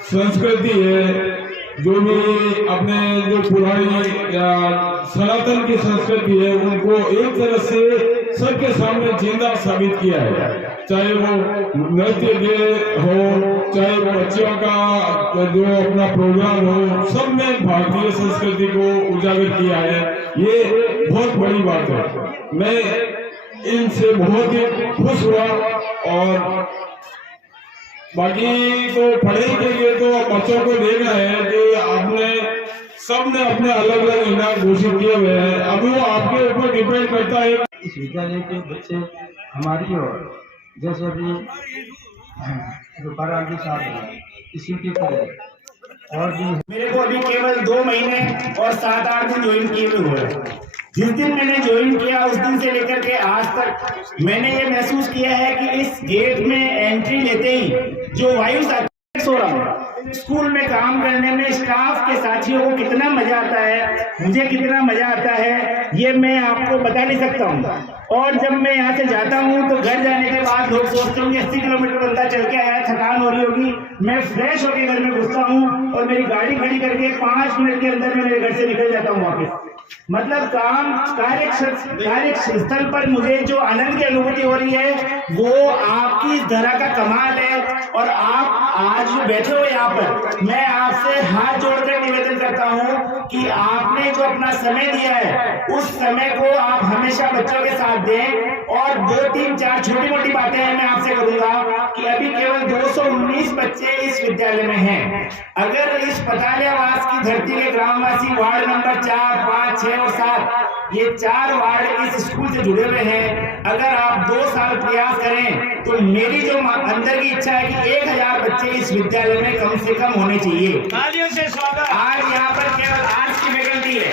संस्कृति है, जो भी अपने जो पुरानी या सनातन की संस्कृति है, उनको एक तरह से सबके सामने जिंदा साबित किया है। चाहे वो नृत्य हो, चाहे वो बच्चों का जो अपना प्रोग्राम हो, सब में भारतीय संस्कृति को उजागर किया है। ये बहुत बड़ी बात है। मैं इनसे बहुत ही खुश हुआ। और बाकी तो पढ़ाई के लिए तो बच्चों को देखना है कि आपने सबने अपने अलग अलग इनाम घोषित किए हुए हैं। अभी वो आपके ऊपर डिपेंड करता है। इस विद्यालय के बच्चे हमारी और जैसे अभी रूपाराम जी साहब इसी की तरह और भी मेरे को अभी केवल 2 महीने और 7-8 दिन ज्वाइन किए हुए हैं। जिस दिन मैंने ज्वाइन किया उस दिन से लेकर के आज तक मैंने ये महसूस किया है कि इस गेट में एंट्री लेते ही जो वायु हो रहा है, स्कूल में काम करने में स्टाफ के साथियों को कितना मजा आता है, मुझे कितना मजा आता है, ये मैं आपको बता नहीं सकता हूँ। और जब मैं यहाँ से जाता हूँ तो घर जाने के बाद लोग सोचते होंगे 80 किलोमीटर बंदा चल के आया, थकान हो रही होगी। मैं फ्रेश होकर घर में घुसता हूँ और मेरी गाड़ी खड़ी करके 5 मिनट के अंदर मैं मेरे घर से निकल जाता हूँ वापस। मतलब कार्य स्थल पर मुझे जो आनंद की अनुभूति हो रही है वो आपकी तरह का कमाल है। और आप आज जो बैठे हो यहाँ पर, मैं आपसे हाथ जोड़कर निवेदन करता हूँ कि आपने जो अपना समय दिया है उस समय को आप हमेशा बच्चों के साथ दें। और 2, 3, 4 छोटी मोटी बातें मैं आपसे करूंगा कि अभी केवल 219 बच्चे इस विद्यालय में हैं। अगर इस पतालियावास की धरती के ग्रामवासी वार्ड नंबर 4, 5, 6 और 7 ये 4 वार्ड इस स्कूल से जुड़े हुए हैं, अगर आप 2 साल प्रयास करें तो मेरी जो अंदर की इच्छा है कि 1000 बच्चे इस विद्यालय में कम से कम होने चाहिए। तालियों से स्वागत। आज यहाँ पर केवल आर्ट्स की फैकल्टी है।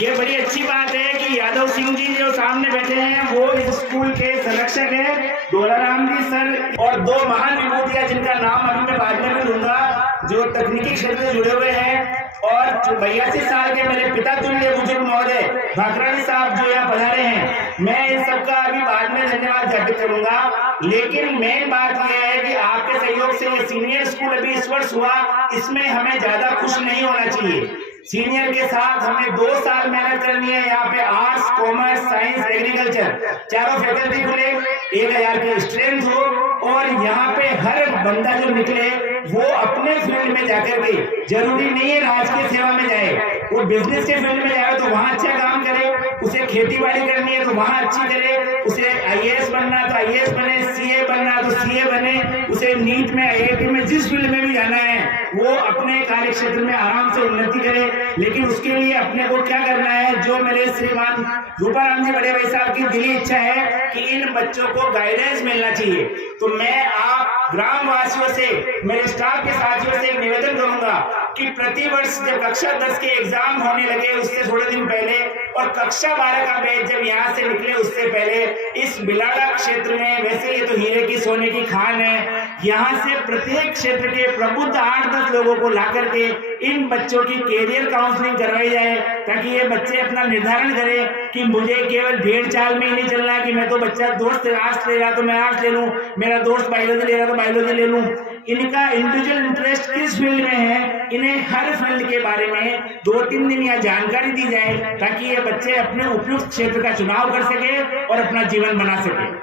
ये बड़ी अच्छी बात है कि यादव सिंह जी जो सामने बैठे हैं वो इस स्कूल के संरक्षक है, डोलाराम जी सर और 2 महान विभूतियां जिनका नाम अभी मैं बाद में लूंगा, जो तकनीकी क्षेत्र से जुड़े हुए हैं। और 82 साल के मेरे पिता तुल्य बुजुर्ग महोदय भागरानी साहब जो यहाँ पधारे हैं, मैं इन सबका अभी बाद में धन्यवाद ज्ञापित करूंगा। लेकिन मेन बात यह है कि आपके सहयोग से ये सीनियर स्कूल अभी इस वर्ष हुआ, इसमें हमें ज्यादा खुश नहीं होना चाहिए। सीनियर के साथ हमें 2 साल मेहनत करनी है। यहाँ पे आर्ट्स, कॉमर्स, साइंस, एग्रीकल्चर चारों फैकल्टी खुले, 1000 की स्ट्रेंथ हो और यहाँ पे हर बंदा जो निकले वो अपने फील्ड में जाकर के, जरूरी नहीं है राजकीय सेवा में जाए, वो बिजनेस के फील्ड में जाए तो वहाँ अच्छा काम करे, उसे खेती बाड़ी करनी है तो वहाँ अच्छी करे, उसे IAS बनना तो IAS बने, CA बनना तो CA बने, उसे नीट में, IIT में, जिस फील्ड में भी जाना है वो अपने कार्य क्षेत्र में आराम से उन्नति करे। लेकिन उसके लिए अपने को क्या करना है, जो मेरे श्रीमान रूपाराम जी बड़े भाई साहब की दिली इच्छा है कि इन बच्चों को गाइडेंस मिलना चाहिए। तो मैं आप ग्राम वासियों से, मेरे स्टाफ के साथियों से एक निवेदन करूंगा कि प्रतिवर्ष जब कक्षा 10 के एग्जाम होने लगे उससे थोड़े दिन पहले और कक्षा 12 का बैच जब यहाँ से निकले उससे पहले इस बिलाड़ा क्षेत्र में, वैसे ये तो हीरे की सोने की खान है, यहाँ से प्रत्येक क्षेत्र के प्रबुद्ध 8-10 लोगों को ला करके इन बच्चों की कैरियर काउंसलिंग करवाई जाए, ताकि ये बच्चे अपना निर्धारण करें कि मुझे केवल भेड़ चाल में ही नहीं चलना कि मैं तो बच्चा दोस्त आर्ट्स ले रहा तो मैं आर्ट्स ले लूं, मेरा दोस्त बायोलॉजी ले रहा तो बायोलॉजी ले लूं। इनका इंडिविजुअल इंटरेस्ट किस फील्ड में है, इन्हें हर फील्ड के बारे में 2-3 दिन या जानकारी दी जाए, ताकि ये बच्चे अपने उपयुक्त क्षेत्र का चुनाव कर सके और अपना जीवन बना सके।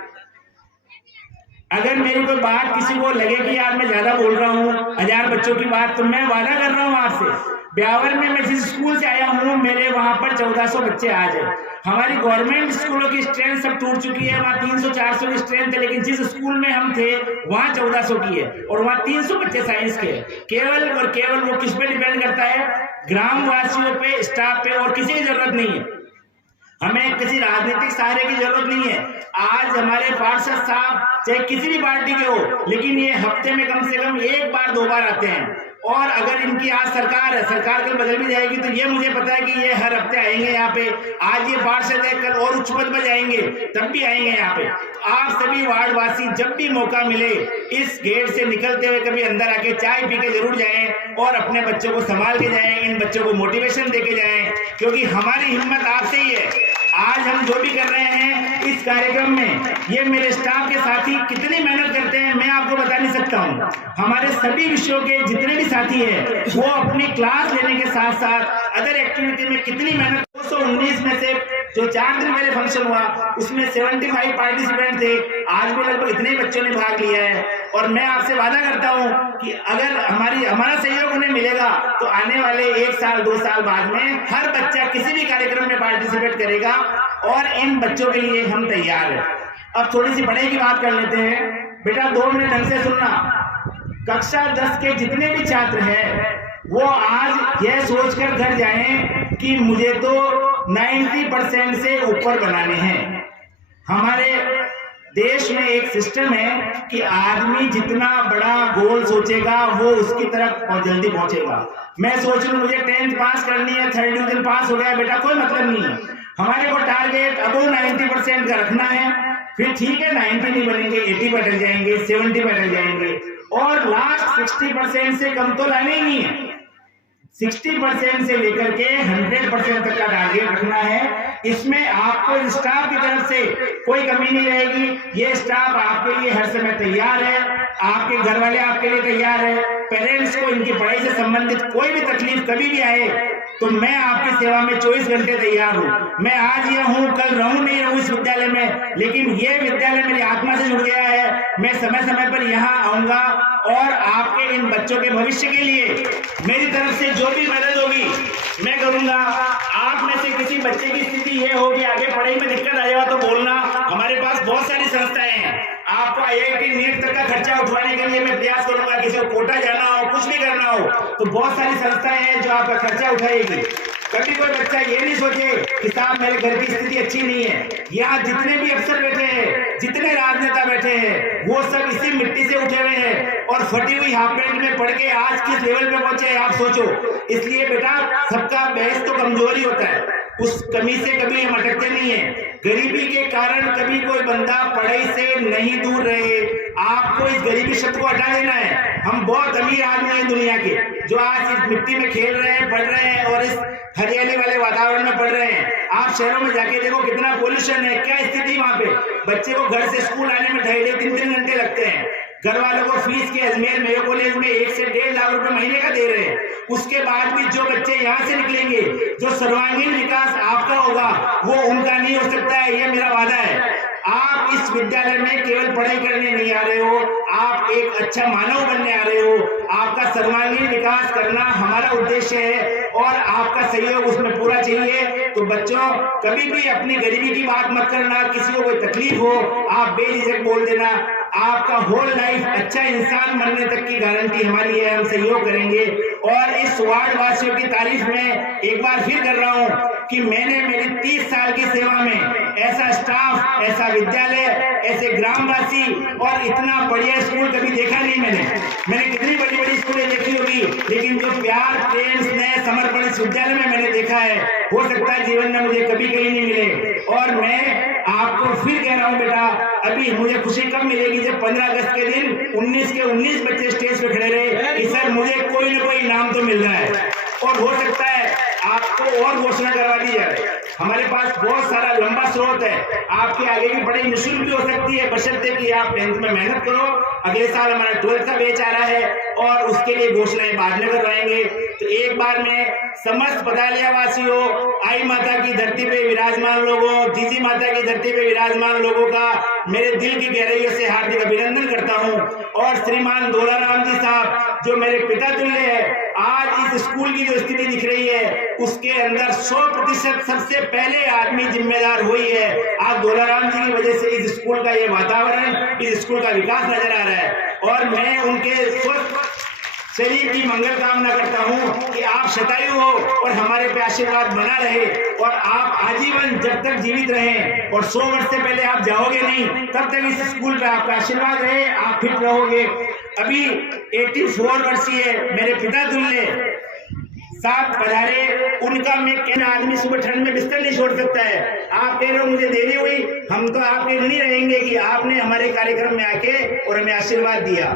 अगर मेरी कोई बात किसी को लगे कि यार मैं ज्यादा बोल रहा हूँ 1000 बच्चों की बात, तो मैं वादा कर रहा हूँ आपसे, ब्यावर में मैं जिस स्कूल से आया हूँ मेरे वहां पर 1400 बच्चे आज हैं। हमारी गवर्नमेंट स्कूलों की स्ट्रेंथ सब टूट चुकी है, वहाँ 300-400 की स्ट्रेंथ है, लेकिन जिस स्कूल में हम थे वहाँ 1400 की है और वहाँ 300 बच्चे साइंस के। केवल और केवल वो किस पे डिपेंड करता है, ग्राम वासियों पे, स्टाफ पे, और किसी की जरूरत नहीं है। हमें किसी राजनीतिक सहारे की जरूरत नहीं है। आज हमारे पार्षद साहब चाहे किसी भी पार्टी के हो, लेकिन ये हफ्ते में कम से कम 1 बार 2 बार आते हैं। और अगर इनकी आज सरकार है, सरकार कल बदल भी जाएगी, तो ये मुझे पता है कि ये हर हफ्ते आएंगे यहाँ पे। आज ये पार्षद है, कल और उच्च पद पर जाएंगे, तब भी आएंगे यहाँ पे। आप सभी वार्डवासी जब भी मौका मिले इस गेट से निकलते हुए कभी अंदर आके चाय पी के जरूर जाएं और अपने बच्चों को संभाल के जाएं, इन बच्चों को मोटिवेशन दे के जाएं, क्योंकि हमारी हिम्मत आपसे ही है। आज हम जो भी कर रहे हैं इस कार्यक्रम में, ये मेरे स्टाफ के साथी कितनी मेहनत करते हैं मैं आपको बता नहीं सकता हूँ। हमारे सभी विषयों के जितने भी साथी हैं वो अपनी क्लास लेने के साथ साथ अदर एक्टिविटी में कितनी मेहनत। 219 में से जो 4 दिन मेरे फंक्शन हुआ उसमें 75 पार्टिसिपेंट थे, आज भी लगभग इतने बच्चों ने भाग लिया है। और मैं आपसे वादा करता हूँ कि अगर हमारा सहयोग उन्हें मिलेगा तो आने वाले 1 साल 2 साल बाद में हर बच्चा किसी भी कार्यक्रम में पार्टिसिपेट करेगा और इन बच्चों के लिए हम तैयार हैं। अब थोड़ी सी पढ़ाई की बात कर लेते हैं। बेटा 2 मिनट ढंग से सुनना। कक्षा 10 के जितने भी छात्र हैं वो आज यह सोचकर घर जाएं कि मुझे तो 90% से ऊपर बनाने हैं। हमारे देश में एक सिस्टम है कि आदमी जितना बड़ा गोल सोचेगा वो उसकी तरफ जल्दी पहुंचेगा। मैं सोच लूं मुझे 10th पास करनी है, 3rd डिवीजन पास हो गया, बेटा कोई मतलब नहीं है। हमारे को टारगेट अबव 90% का रखना है, फिर ठीक है 90 नहीं बनेंगे, 80 पे अटक जाएंगे, 70 पे अटक जाएंगे, और लास्ट 60% से कम तो लाने ही नहीं है। 60% से लेकर के 100% तक का टारगेट रखना है। इसमें आपको स्टाफ की तरफ से कोई कमी नहीं रहेगी। ये स्टाफ आपके लिए हर समय तैयार है, आपके घर वाले आपके लिए तैयार है। पेरेंट्स को इनकी पढ़ाई से संबंधित कोई भी तकलीफ कभी भी आए तो मैं आपकी सेवा में 24 घंटे तैयार हूँ। मैं आज ये हूँ, कल रहूँ नहीं रहूँ इस विद्यालय में, लेकिन ये विद्यालय मेरी आत्मा से जुड़ गया है। मैं समय समय पर यहाँ आऊंगा और आपके इन बच्चों के भविष्य के लिए मेरी तरफ से जो भी मदद होगी मैं करूंगा। आप में से किसी बच्चे की स्थिति ये हो कि आगे पढ़ाई में दिक्कत आ जाएगा तो बोलना। हमारे पास बहुत सारी संस्थाएं हैं, आपको IIT नीट तक का खर्चा उठवाने के लिए मैं प्रयास करूंगा। किसी को कोटा जाना हो, कुछ भी करना हो, तो बहुत सारी संस्थाएं हैं जो आपका खर्चा उठाएगी। कभी कोई बच्चा ये नहीं सोचे कि साहब मेरे घर की स्थिति अच्छी नहीं है। यहाँ जितने भी अफसर बैठे हैं, जितने राजनेता बैठे हैं, वो सब इसी मिट्टी से उठे हुए हैं और फटी हुई हाफ पैंट में पढ़ के आज किस लेवल पे पहुंचे हैं आप सोचो। इसलिए बेटा सबका बेस तो कमजोरी होता है, उस कमी से कभी हम अटकते नहीं है। गरीबी के कारण कभी कोई बंदा पढ़ाई से नहीं दूर रहे। आपको इस गरीबी शब्द को हटा देना है। हम बहुत अमीर आदमी हैं दुनिया के, जो आज इस मिट्टी में खेल रहे हैं, पढ़ रहे हैं और इस हरियाली वाले वातावरण में पढ़ रहे हैं। आप शहरों में जाके देखो कितना पोल्यूशन है, क्या स्थिति वहां पे। बच्चे को घर से स्कूल आने में 2.5-3 घंटे लगते हैं। घर वालों को फीस के अजमेर मेयो कॉलेज में 1 से 1.5 लाख रुपए महीने का दे रहे हैं। उसके बाद भी जो बच्चे यहाँ से निकलेंगे, जो सर्वांगीण विकास आपका होगा वो उनका नहीं हो सकता है, ये मेरा वादा है। आप इस विद्यालय में केवल पढ़ाई करने नहीं आ रहे हो, आप एक अच्छा मानव बनने आ रहे हो। आपका सर्वांगीण विकास करना हमारा उद्देश्य है और आपका सहयोग उसमें पूरा चाहिए। तो बच्चों, कभी भी अपनी गरीबी की बात मत करना, किसी को कोई तकलीफ हो आप बेझिझक बोल देना। आपका होल लाइफ अच्छा इंसान बनने तक की गारंटी हमारी है, हम सहयोग करेंगे। और इस वार्ड वासियों की तारीफ में एक बार फिर कर रहा हूँ कि मैंने मेरी 30 साल की सेवा में ऐसा स्टाफ, ऐसा विद्यालय, ऐसे ग्रामवासी और इतना बढ़िया स्कूल कभी देखा नहीं। मैंने कितनी बड़ी बड़ी स्कूलें देखी होगी, लेकिन जो प्यार, प्रेम, स्नेह, समर्पण इस विद्यालय में मैंने देखा है, हो सकता है जीवन में मुझे कभी कहीं नहीं मिले। और मैं आपको फिर कह रहा हूँ बेटा, अभी मुझे खुशी कब मिलेगी जब 15 अगस्त के दिन 19 के 19 बच्चे स्टेज पे खड़े रहे कि सर मुझे कोई ना कोई इनाम तो मिल रहा है। और हो सकता है आपको और घोषणा करवा दी जाए। हमारे पास बहुत सारा लंबा स्रोत है, आपके आगे की पढ़ाई निःशुल्क भी हो सकती है, बशर्ते कि आप 10th में मेहनत करो। अगले साल हमारा 12th का बैच आ रहा है और उसके लिए घोषणाएं बाद में करवाएंगे। तो एक बार में समस्त पदालिया वासियों, आई माता की धरती पे विराजमान लोगों, जीजी माता की धरती पे विराजमान लोगों का मेरे दिल की गहराइयों से हार्दिक अभिनंदन करता हूं। और श्रीमान दोलाराम जी साहब जो मेरे पिता तुल्य है, आज इस स्कूल की जो स्थिति दिख रही है उसके अंदर 100% सबसे पहले आदमी जिम्मेदार हुई है। आज दोलाराम जी की वजह से इस स्कूल का ये वातावरण, इस स्कूल का विकास नजर आ रहा है। और मैं उनके स्वस्थ शरीर की मंगल कामना करता हूं कि आप शतायु हो और हमारे पे आशीर्वाद बना रहे और आप आजीवन जब तक जीवित रहें। और 100 वर्ष से पहले आप जाओगे नहीं, तब तक इस स्कूल पे आपका आशीर्वाद रहे, आप फिट रहोगे। अभी 84 वर्षीय मेरे पिता तुल्य साहब पधारे, उनका मैं कहना, आदमी सुबह ठंड में बिस्तर नहीं छोड़ सकता है। आप कह रहे हो मुझे देरी हुई, हम तो आपके ऋणी रहेंगे कि आपने हमारे कार्यक्रम में आके और हमें आशीर्वाद दिया।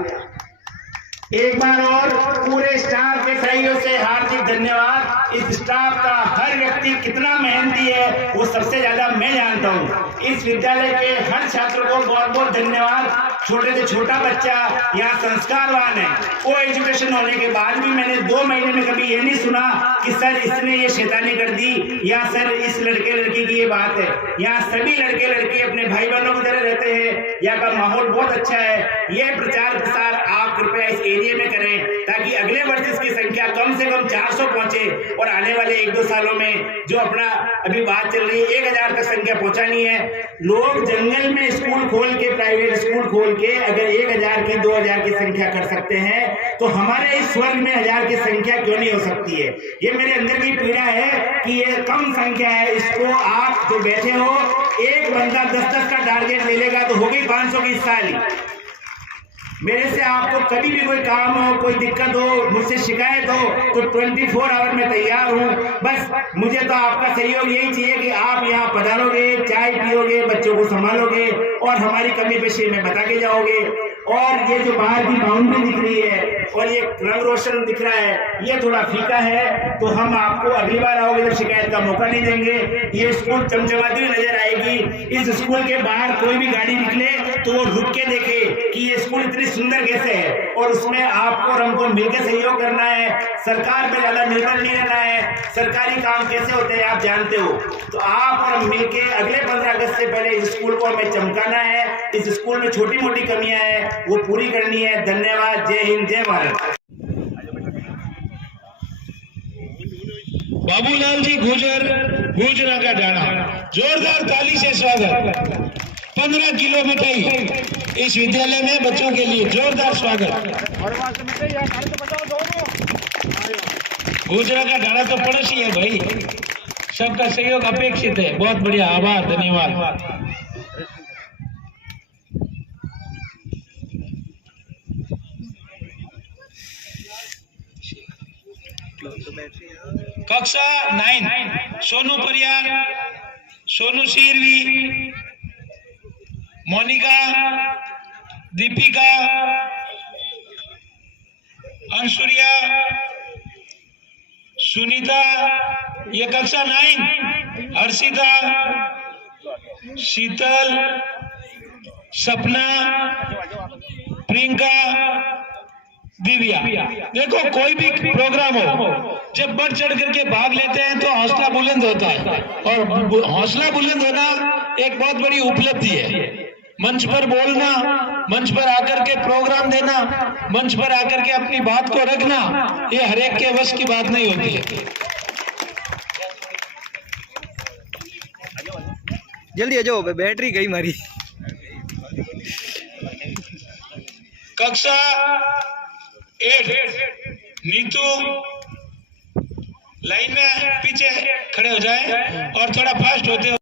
एक बार और पूरे स्टाफ के सहयोग से हार्दिक धन्यवाद। इस स्टाफ का हर व्यक्ति कितना मेहनती है वो सबसे ज्यादा मैं जानता हूँ। इस विद्यालय के हर छात्र को बहुत बहुत धन्यवाद। छोटे से छोटा बच्चा यहाँ संस्कारवान है। को एजुकेशन होने के बाद भी मैंने 2 महीने में कभी ये नहीं सुना कि सर इसने ये शैतानी कर दी या सर इस लड़के लड़की की ये बात है। यहाँ सभी लड़के लड़की अपने भाई बहनों की तरह रहते हैं। यहाँ का माहौल बहुत अच्छा है। ये प्रचार प्रसार आप कृपया इस एरिया में करें ताकि अगले वर्ष इसकी संख्या कम से कम 400 पहुंचे और आने वाले 1-2 सालों में जो अपना अभी बात चल रही है 1000 तक संख्या पहुंचानी है। लोग जंगल में स्कूल खोल के, प्राइवेट स्कूल खोल के अगर 1000 की 2000 की संख्या कर सकते हैं तो हमारे इस स्वर्ग में 1000 की संख्या क्यों नहीं हो सकती है। ये मेरे अंदर की पीड़ा है कि ये कम संख्या है। इसको आप जो बैठे हो, एक बंदा 10-10 का टारगेट ले लेगा तो होगी 500 की इस साल ही। मेरे से आपको कभी भी कोई काम हो, कोई दिक्कत हो, मुझसे शिकायत हो तो 24 आवर में तैयार हूँ। बस मुझे तो आपका सहयोग यही चाहिए कि आप यहाँ पधारोगे, चाय पियोगे, बच्चों को संभालोगे और हमारी कमी पेशी में बता के जाओगे। और ये जो बाहर की बाउंड्री दिख रही है और ये रंग रोशन दिख रहा है, ये थोड़ा फीका है, तो हम आपको अगली बार आओगे जब शिकायत का मौका नहीं देंगे। ये स्कूल चमचमाती हुई नजर आएगी। इस स्कूल के बाहर कोई भी गाड़ी निकले तो वो रुक के देखे कि ये स्कूल इतनी सुंदर कैसे है। और उसमें आपको और हमको मिलकर सहयोग करना है। सरकार पे ज्यादा निर्भर नहीं रहना है। सरकारी काम कैसे होते हैं आप जानते हो। तो आप और हम मिलकर अगले 15 अगस्त से पहले इस स्कूल को हमें चमकाना है। इस स्कूल में छोटी मोटी कमियां हैं वो पूरी करनी है। धन्यवाद। जय हिंद, जय भारत। बाबूलाल जी गुजर, गुजरा का डाना, जोरदार ताली से स्वागत। 15 किलो मिठाई इस विद्यालय में बच्चों के लिए जोरदार स्वागत। गुजरा का डाना तो पड़ोसी है भाई, सबका सहयोग अपेक्षित है। बहुत बढ़िया, आभार, धन्यवाद। कक्षा 9 सोनू परियार, सोनू शीरवी, मोनिका, दीपिका, अंशुरिया, सुनीता, ये कक्षा 9, हर्षिता, शीतल, सपना, प्रियंका, दिव्या। देखो कोई भी प्रोग्राम हो, जब बढ़ चढ़ करके भाग लेते हैं तो हौसला बुलंद होता है, और हौसला बुलंद होना एक बहुत बड़ी उपलब्धि है। मंच पर बोलना, मंच पर आकर के प्रोग्राम देना, मंच पर आकर के अपनी बात को रखना, ये हर एक के वश की बात नहीं होती है। जल्दी आ जाओ, बैटरी गई मारी। कक्षा 8 नीतू, लाइन में पीछे खड़े हो जाए और थोड़ा फास्ट होते हो।